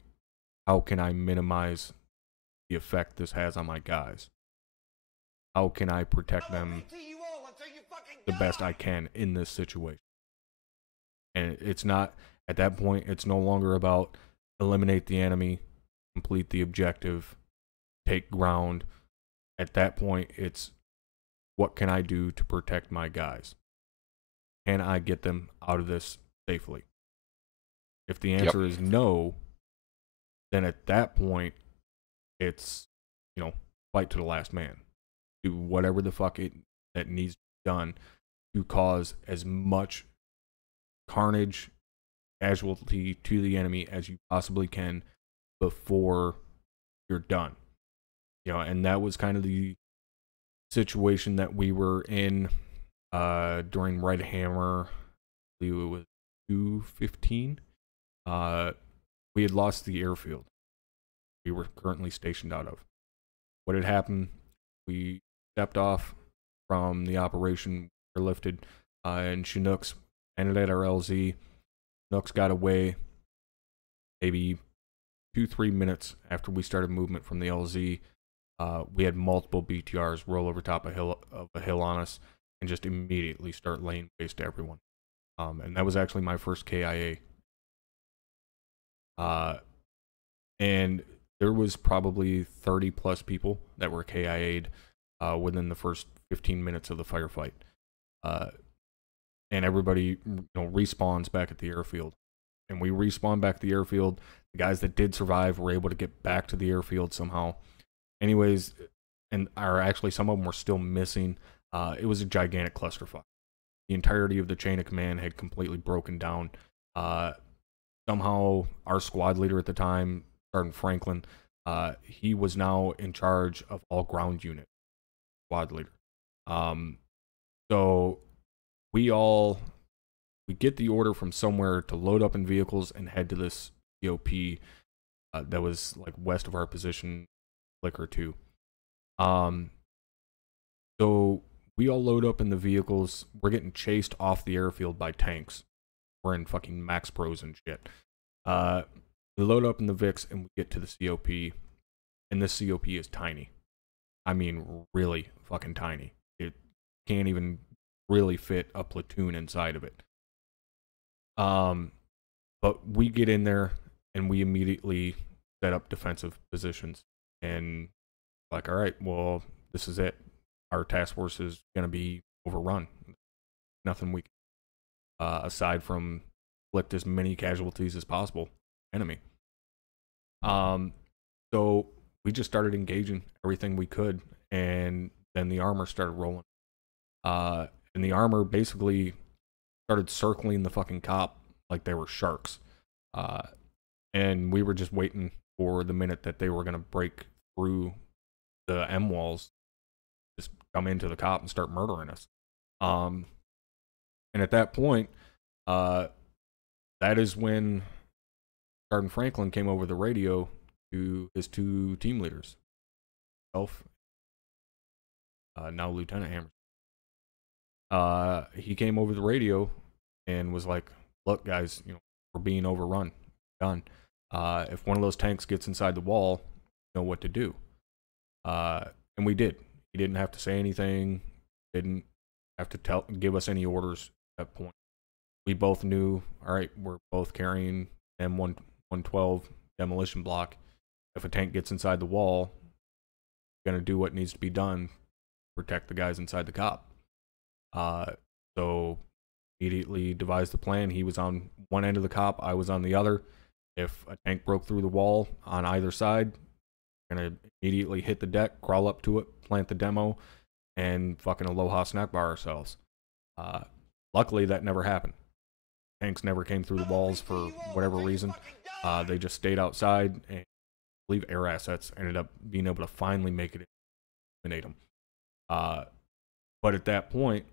how can I minimize the effect this has on my guys? How can I protect them the best I can in this situation? And it's not, at that point, it's no longer about eliminate the enemy, complete the objective, take ground. At that point, it's what can I do to protect my guys? Can I get them out of this safely? If the answer is no, then at that point, it's, fight to the last man. Do whatever the fuck that needs to be done to cause as much carnage, casualty to the enemy as you possibly can before you're done. And that was kind of the situation that we were in during Red Hammer. I believe it was 215. We had lost the airfield we were currently stationed out of. What had happened, we stepped off from the operation, we were lifted, and Chinooks ended at our LZ. Chinooks got away maybe 2-3 minutes after we started movement from the LZ. We had multiple BTRs roll over top of a hill on us and just immediately start laying waste to everyone. And that was actually my first KIA. And there was probably 30 plus people that were KIA'd within the first 15 minutes of the firefight. And everybody respawns back at the airfield. And we respawn back at the airfield. The guys that did survive were able to get back to the airfield somehow. Anyways, actually some of them were still missing. It was a gigantic clusterfuck. The entirety of the chain of command had completely broken down. Somehow our squad leader at the time, Sergeant Franklin, he was now in charge of all ground unit squad leader. So we get the order from somewhere to load up in vehicles and head to this COP that was like west of our position, click or two. So we all load up in the vehicles. We're getting chased off the airfield by tanks. We're in fucking Max Pros and shit. We load up in the VIX and we get to the COP, and this COP is tiny. I mean, really fucking tiny. It can't even really fit a platoon inside of it. But we get in there and we immediately set up defensive positions, and like, all right, well, this is it. Our task force is gonna be overrun. Nothing we can, aside from inflict as many casualties as possible. Enemy. So we just started engaging everything we could, and then the armor started rolling. And the armor basically started circling the fucking cop like they were sharks. And we were just waiting for the minute that they were gonna break through the M walls to come into the cop and start murdering us. And at that point, that is when Sergeant Franklin came over the radio to his two team leaders, himself, now Lieutenant Hammer. He came over the radio and was like, "Look, guys, we're being overrun. Done. If one of those tanks gets inside the wall, you know what to do." And we did. He didn't have to say anything. Didn't have to give us any orders at that point. We both knew, all right, we're both carrying M112 demolition block. If a tank gets inside the wall, we're going to do what needs to be done to protect the guys inside the cop. So immediately devised the plan. He was on one end of the cop, I was on the other. If a tank broke through the wall on either side, we're going to immediately hit the deck, crawl up to it, plant the demo, and fucking aloha snack bar ourselves. Luckily, that never happened. Tanks never came through the walls for whatever reason. They just stayed outside, and I believe air assets ended up being able to finally make it eliminate them. But at that point,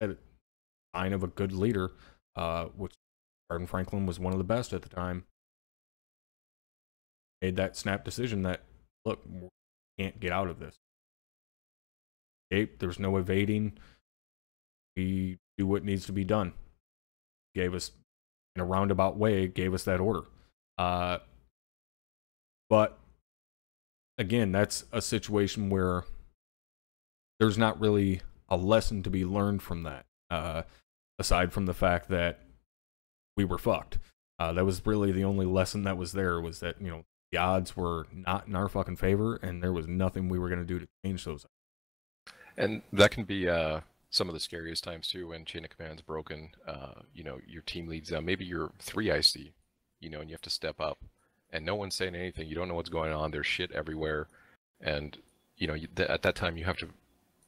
a sign of a good leader, which Sergeant Franklin was one of the best at the time, made that snap decision that, look, we can't get out of this. There's no evading. We do what needs to be done. Gave us, in a roundabout way, gave us that order. But again, that's a situation where there's not really a lesson to be learned from that, aside from the fact that we were fucked. That was really the only lesson that was there, was that, the odds were not in our fucking favor, and there was nothing we were going to do to change those. And that can be some of the scariest times too, when chain of command's broken. Your team leads down. Maybe you're 3 IC, and you have to step up, and no one's saying anything. You don't know what's going on. There's shit everywhere, and at that time you have to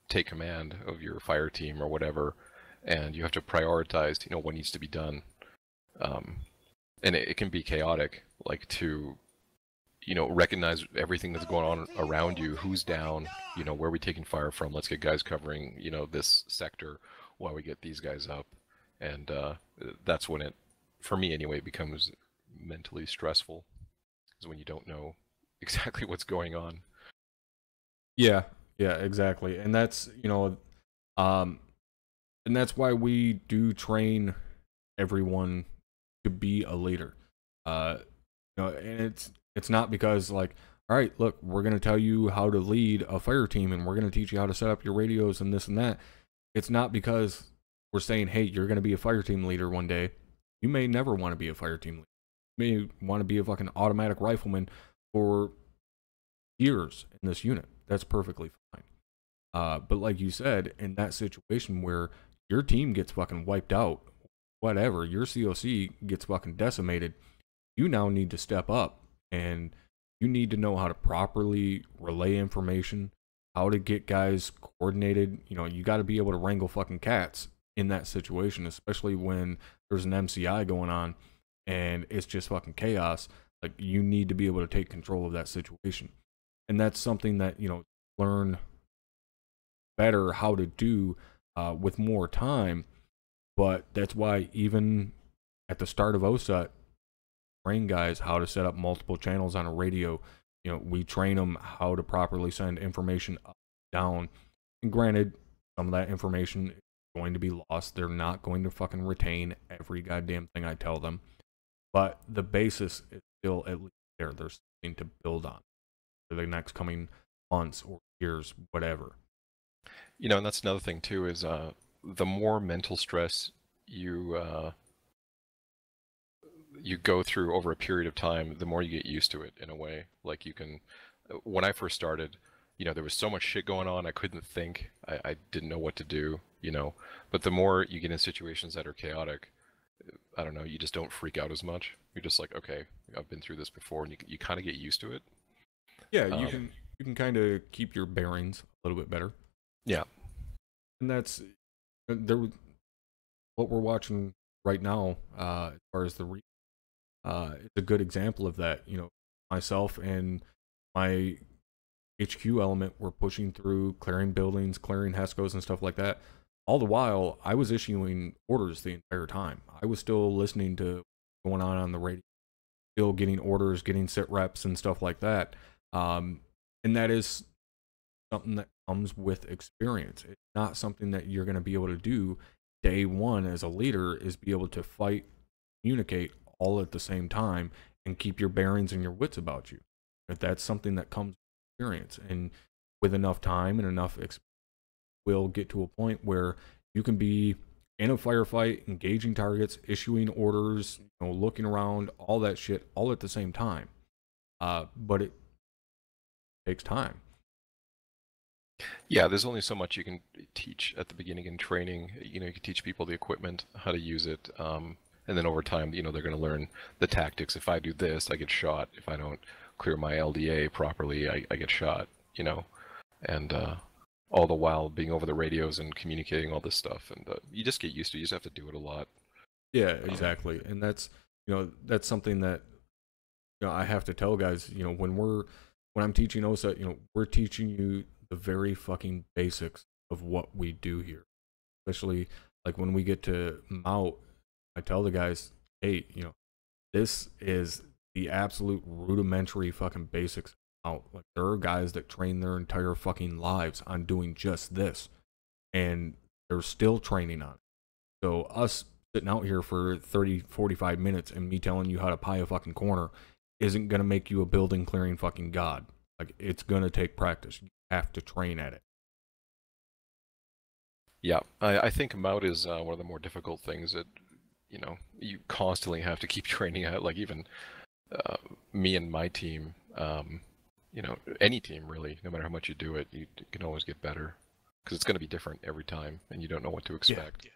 take command of your fire team or whatever, and you have to prioritize, what needs to be done. And it can be chaotic, like to recognize everything that's going on around you, who's down, where are we taking fire from, let's get guys covering, this sector while we get these guys up. And that's when it, for me anyway, becomes mentally stressful, is when you don't know exactly what's going on. Yeah, exactly. And that's, and that's why we do train everyone to be a leader. And it's not because, like, all right, look, we're going to tell you how to lead a fire team, and we're going to teach you how to set up your radios and this and that. It's not because we're saying, hey, you're going to be a fire team leader one day. You may never want to be a fire team leader. You may want to be a fucking automatic rifleman for years in this unit. That's perfectly fine. But like you said, in that situation where your team gets fucking wiped out, whatever, your COC gets fucking decimated, you now need to step up, and you need to know how to properly relay information, how to get guys coordinated. You got to be able to wrangle fucking cats in that situation, especially when there's an MCI going on and it's just fucking chaos. Like, you need to be able to take control of that situation. And that's something that, learn better how to do with more time. But that's why even at the start of OSUT, train guys how to set up multiple channels on a radio. We train them how to properly send information up, down. And granted, some of that information is going to be lost. They're not going to fucking retain every goddamn thing I tell them. But the basis is still at least there. There's something to build on for the next coming months or years, whatever. And that's another thing too, is the more mental stress you go through over a period of time, the more you get used to it in a way. Like, you can, when I first started, there was so much shit going on, I couldn't think. I didn't know what to do, but the more you get in situations that are chaotic, I don't know, you just don't freak out as much. You're just like, okay, I've been through this before, and you kind of get used to it. Yeah, you can kind of keep your bearings a little bit better. Yeah. And that's what we're watching right now, as far as the it's a good example of that. Myself and my HQ element, we're pushing through, clearing buildings, clearing HESCOs and stuff like that. All the while, I was issuing orders the entire time. I was still listening to what's going on the radio, still getting orders, getting sit reps and stuff like that. And that is something that comes with experience. It's not something that you're going to be able to do day one as a leader, is be able to fight, communicate all at the same time and keep your bearings and your wits about you. But that's something that comes with experience, and with enough time and enough experience, will get to a point where you can be in a firefight, engaging targets, issuing orders, looking around, all that shit, all at the same time. But it takes time. Yeah, there's only so much you can teach at the beginning in training. You can teach people the equipment, how to use it, and then over time, they're going to learn the tactics. If I do this, I get shot. If I don't clear my LDA properly, I get shot, and all the while being over the radios and communicating all this stuff. And you just get used to it. You just have to do it a lot. Yeah, exactly. And that's, that's something that, I have to tell guys, when I'm teaching OSA, we're teaching you the very fucking basics of what we do here. Especially like when we get to MOUT, I tell the guys, hey, this is the absolute rudimentary fucking basics of MOUT. Like, there are guys that train their entire fucking lives on doing just this, and they're still training on it. So us sitting out here for 30, 45 minutes and me telling you how to pie a fucking corner isn't going to make you a building clearing fucking god. Like, it's going to take practice. You have to train at it. Yeah, I think MOUT is one of the more difficult things that, you constantly have to keep training at. Like, even me and my team, any team really, no matter how much you do it, you can always get better, because it's going to be different every time and you don't know what to expect.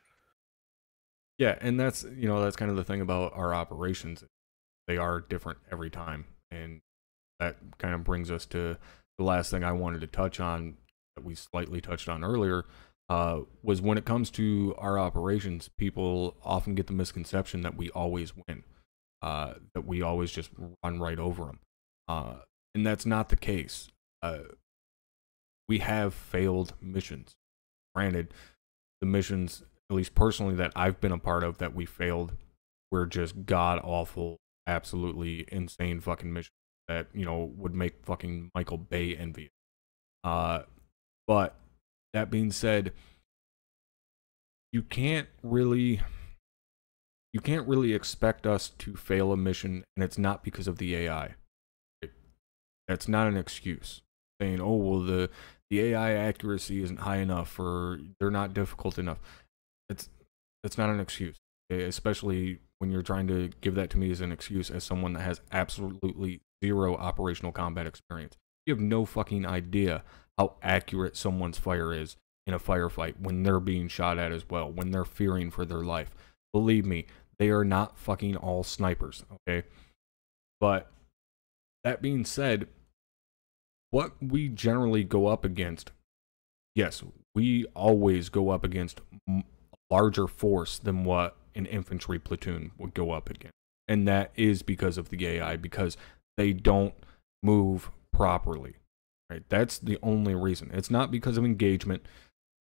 Yeah, and that's, that's kind of the thing about our operations. They are different every time. And that kind of brings us to the last thing I wanted to touch on that we slightly touched on earlier, was when it comes to our operations, people often get the misconception that we always win, that we always just run right over them. And that's not the case. We have failed missions. Granted, the missions, at least personally, that I've been a part of that we failed, were just god awful, absolutely insane fucking missions that, would make fucking Michael Bay envious. But that being said, you can't really expect us to fail a mission, and it's not because of the AI. That's not an excuse. Saying, oh, well, the AI accuracy isn't high enough, or they're not difficult enough. That's not an excuse, okay? Especially when you're trying to give that to me as an excuse as someone that has absolutely zero operational combat experience. You have no fucking idea how accurate someone's fire is in a firefight when they're being shot at as well, when they're fearing for their life. Believe me, they are not fucking all snipers, okay? But that being said, what we generally go up against, yes, we always go up against a larger force than what an infantry platoon would go up against. And that is because of the AI, because they don't move properly. Right? That's the only reason. It's not because of engagement.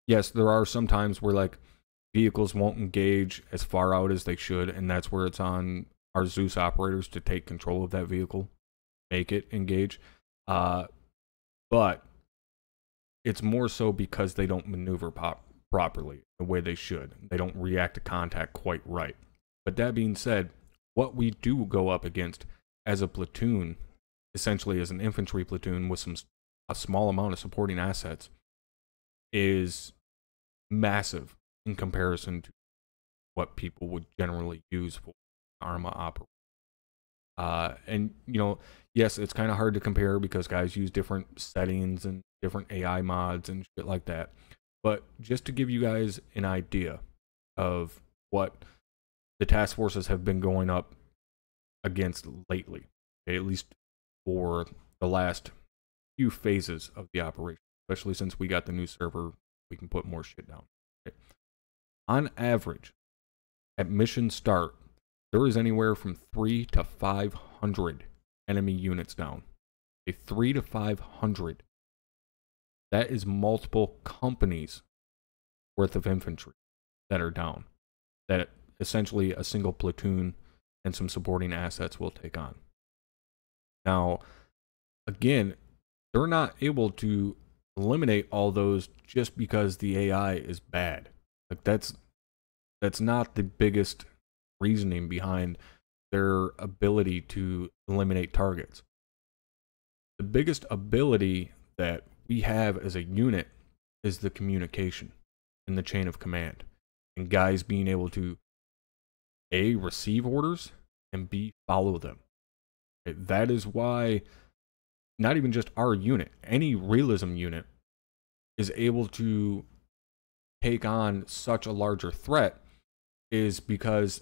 Yes, there are some times where like vehicles won't engage as far out as they should, and that's where it's on our Zeus operators to take control of that vehicle, make it engage. But it's more so because they don't maneuver properly the way they should. They don't react to contact quite right. But that being said, what we do go up against as a platoon, essentially as an infantry platoon with a small amount of supporting assets, is massive in comparison to what people would generally use for ARMA operation. And yes, it's kind of hard to compare because guys use different settings and different AI mods and shit like that. But just to give you guys an idea of what the task forces have been going up against lately, okay, at least for the last few phases of the operation, especially since we got the new server, we can put more shit down. Okay. On average, at mission start, there is anywhere from 300 to 500 enemy units down. Okay, 300 to 500 that is multiple companies worth of infantry that are down, that essentially a single platoon and some supporting assets will take on. Now, again, they're not able to eliminate all those just because the AI is bad. Like that's not the biggest reasoning behind their ability to eliminate targets. The biggest ability that we have as a unit is the communication in the chain of command, and guys being able to A, receive orders, and B, follow them. That is why not even just our unit, any realism unit is able to take on such a larger threat, is because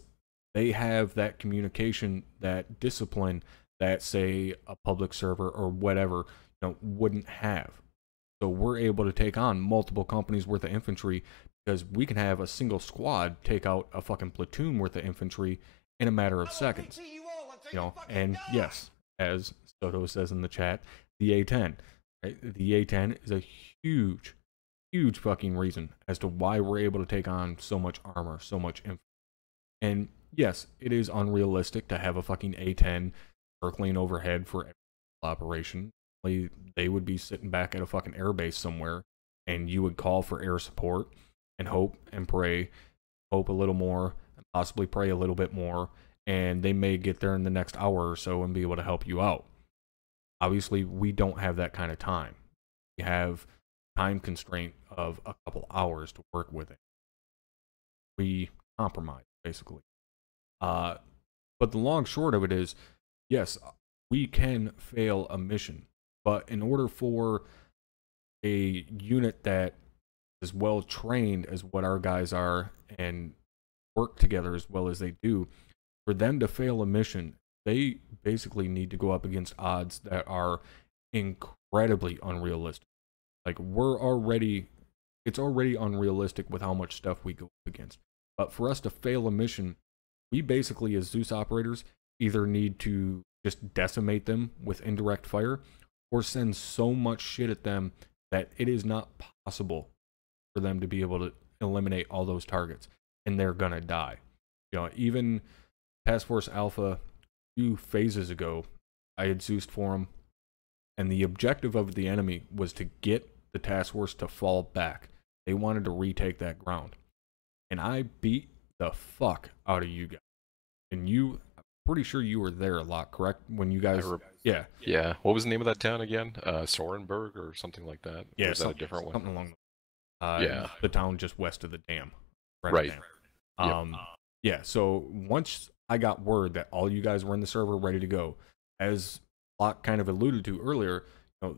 they have that communication, that discipline that, say, a public server or whatever, wouldn't have. So we're able to take on multiple companies worth of infantry because we can have a single squad take out a fucking platoon worth of infantry in a matter of seconds. And yes, as Soto says in the chat, the A10. Right? The A10 is a huge, huge fucking reason as to why we're able to take on so much armor, so much infantry. And yes, it is unrealistic to have a fucking A10 circling overhead for every operation. They would be sitting back at a fucking airbase somewhere, and you would call for air support and hope and pray, hope a little more, and possibly pray a little bit more, and they may get there in the next hour or so and be able to help you out. Obviously, we don't have that kind of time. We have time constraint of a couple hours to work with it. We compromise, basically. But the long short of it is, yes, we can fail a mission, but in order for a unit that is well trained as what our guys are and work together as well as they do, for them to fail a mission, they basically need to go up against odds that are incredibly unrealistic. Like it's already unrealistic with how much stuff we go up against. But for us to fail a mission, we basically, as Zeus operators, either need to just decimate them with indirect fire or send so much shit at them that it is not possible for them to be able to eliminate all those targets, and they're gonna die. Even Task Force Alpha a few phases ago, I had Zeused for them, and the objective of the enemy was to get the task force to fall back. They wanted to retake that ground, and I beat the fuck out of you guys. And I'm pretty sure you were there a lot, correct? When you guys, yeah. What was the name of that town again? Sorenberg or something like that? Yeah, or is that a different one? Something along. Yeah, the town just west of the dam. Right. Yeah. So once I got word that all you guys were in the server ready to go, as Locke kind of alluded to earlier,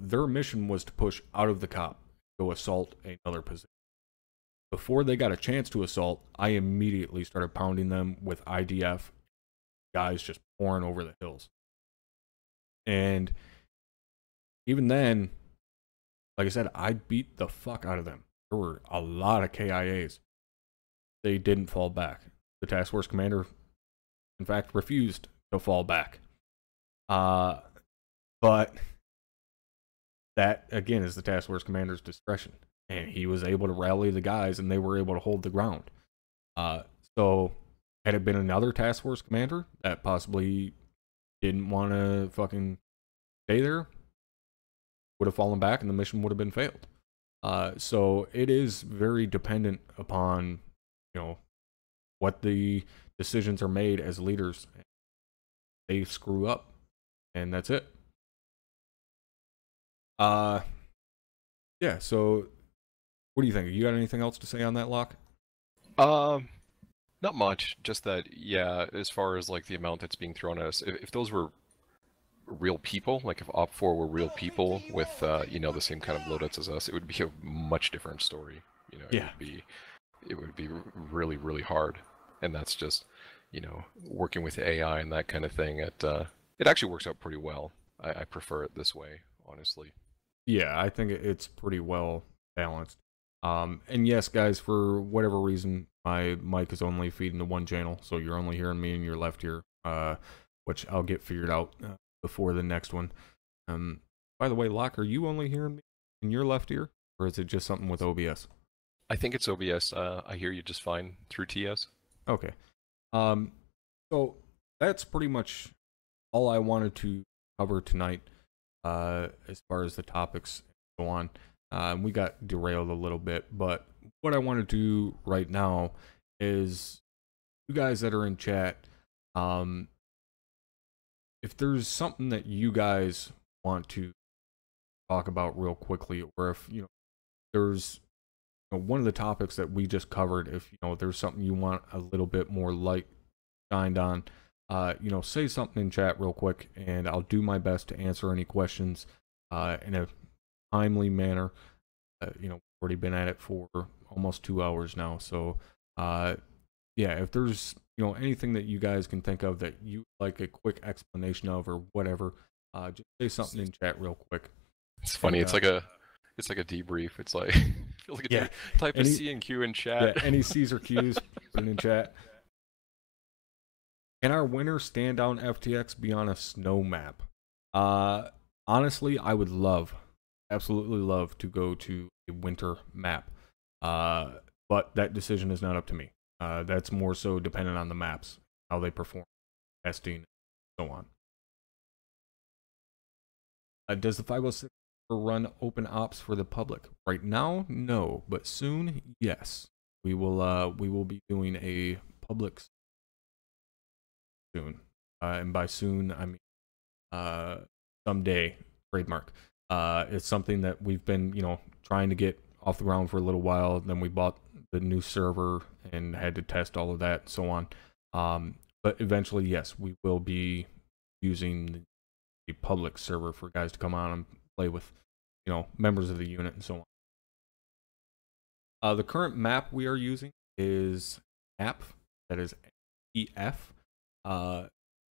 their mission was to push out of the cop, go assault another position. Before they got a chance to assault, I immediately started pounding them with IDF, guys just pouring over the hills. And even then, like I said, I beat the fuck out of them. There were a lot of KIAs. They didn't fall back. The task force commander, in fact, refused to fall back. But that, again, is the task force commander's discretion. And he was able to rally the guys, and they were able to hold the ground. So, had it been another task force commander that possibly didn't want to fucking stay there, would have fallen back, and the mission would have been failed. So, it is very dependent upon, what the decisions are made as leaders. They screw up, and that's it. Yeah, so what do you think? You got anything else to say on that, Locke? Not much. Just that, yeah, as far as like the amount that's being thrown at us, if those were real people, like if Op 4 were real people with the same kind of loadouts as us, it would be a much different story. It would be really, really hard. And that's just, working with AI and that kind of thing. It actually works out pretty well. I prefer it this way, honestly. Yeah, I think it's pretty well balanced. And yes, guys, for whatever reason, my mic is only feeding to one channel, so you're only hearing me in your left ear, which I'll get figured out before the next one. By the way, Locke, are you only hearing me in your left ear? or is it just something with OBS? I think it's OBS. I hear you just fine through TS. Okay. So that's pretty much all I wanted to cover tonight, as far as the topics go on. We got derailed a little bit, but what I want to do right now is, you guys that are in chat, if there's something that you guys want to talk about real quickly, or if there's one of the topics that we just covered, if there's something you want a little bit more light shined on, say something in chat real quick, and I'll do my best to answer any questions in a timely manner. We've already been at it for almost 2 hours now, so yeah, if there's anything that you guys can think of that you like a quick explanation of or whatever, just say something in chat real quick. It's funny. And, it's like a debrief. It's like, I feel like yeah, type a C and Q in chat. Yeah, any C's or Q's, put it in chat. Can our winter stand down FTX be on a snow map? Honestly, I would absolutely love to go to a winter map. But that decision is not up to me. That's more so dependent on the maps, how they perform, testing, and so on. Does the 506 run open ops for the public? Right now, no, but soon, yes. We will be doing a public soon, and by soon I mean someday. Trademark. It's something that we've been trying to get off the ground for a little while. Then we bought the new server and had to test all of that and so on. But eventually, yes, we will be using a public server for guys to come on and play with, members of the unit and so on. The current map we are using is app, that is EF.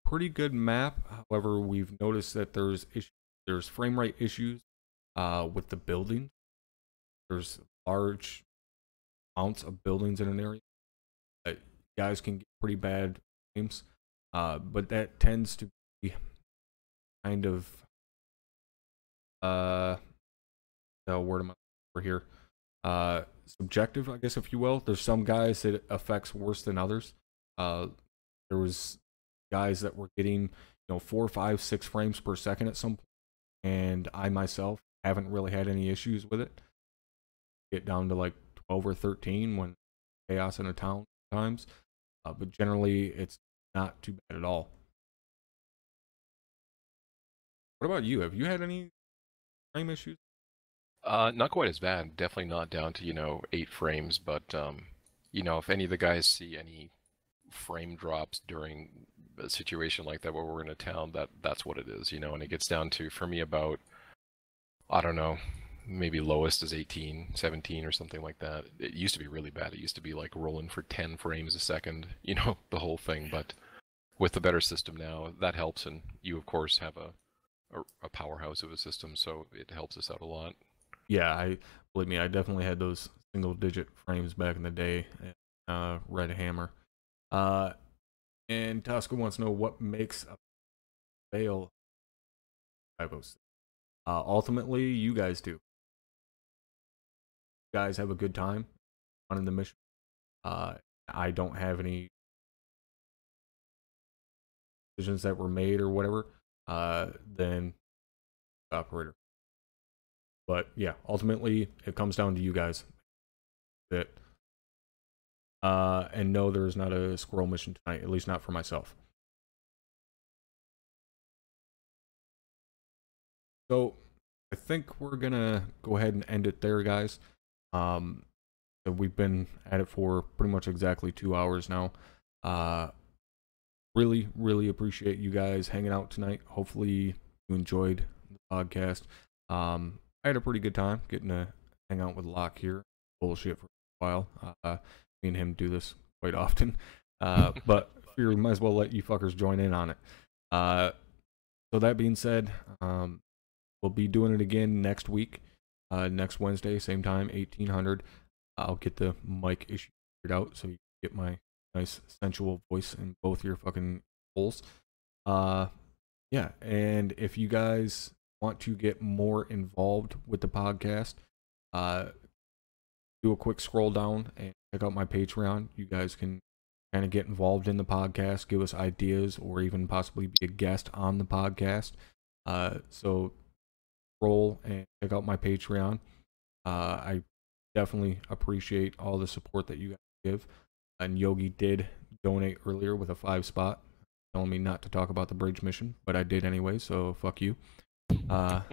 Pretty good map. However, we've noticed that there's frame rate issues with the building. There's large amounts of buildings in an area that guys can get pretty bad frames, but that tends to be kind of the word I'm over here, subjective, I guess, if you will. There's some guys that it affects worse than others. There was guys that were getting 4, 5, 6 frames per second at some point, and I myself haven't really had any issues with it. Get down to like 12 or 13 when chaos in a town times, but generally it's not too bad at all. What about you? Have you had any frame issues? Not quite as bad. Definitely not down to 8 frames, but if any of the guys see any frame drops during a situation like that where we're in a town, that's what it is, and it gets down to, for me, about, I don't know, maybe lowest is 18, 17 or something like that. It used to be really bad. It used to be like rolling for 10 frames a second, the whole thing. But with the better system now, that helps, and you of course have a powerhouse of a system, so it helps us out a lot. Yeah, believe me, I definitely had those single digit frames back in the day at Red Hammer. And Tosca wants to know what makes a fail 506. Ultimately, you guys do. You guys have a good time on the mission. I don't have any decisions that were made or whatever. Then operator. But yeah, ultimately, it comes down to you guys. That and no, there is not a squirrel mission tonight, at least not for myself. So I think we're gonna go ahead and end it there, guys. So we've been at it for pretty much exactly 2 hours now. Really, really appreciate you guys hanging out tonight. Hopefully you enjoyed the podcast. I had a pretty good time getting to hang out with Locke here. Bullshit for a while. Me and him do this quite often. But we might as well let you fuckers join in on it. So that being said, we'll be doing it again next week. Next Wednesday, same time, 1800. I'll get the mic issue figured out so you get my nice sensual voice in both your fucking holes. Yeah, and if you guys want to get more involved with the podcast, do a quick scroll down and check out my Patreon. You guys can kind of get involved in the podcast, give us ideas, or even possibly be a guest on the podcast. So scroll and check out my Patreon. I definitely appreciate all the support that you guys give. And Yogi did donate earlier with a 5-spot, telling me not to talk about the bridge mission, but I did anyway, so fuck you. But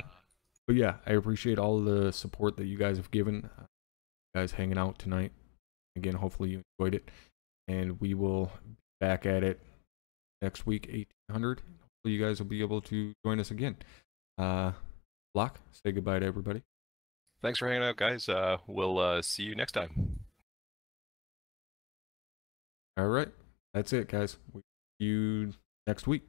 yeah, I appreciate all of the support that you guys have given. You guys hanging out tonight. Again, hopefully you enjoyed it. And we will be back at it next week, 1800. Hopefully you guys will be able to join us again. Locke, say goodbye to everybody. Thanks for hanging out, guys. We'll see you next time. All right. That's it, guys. We see you next week.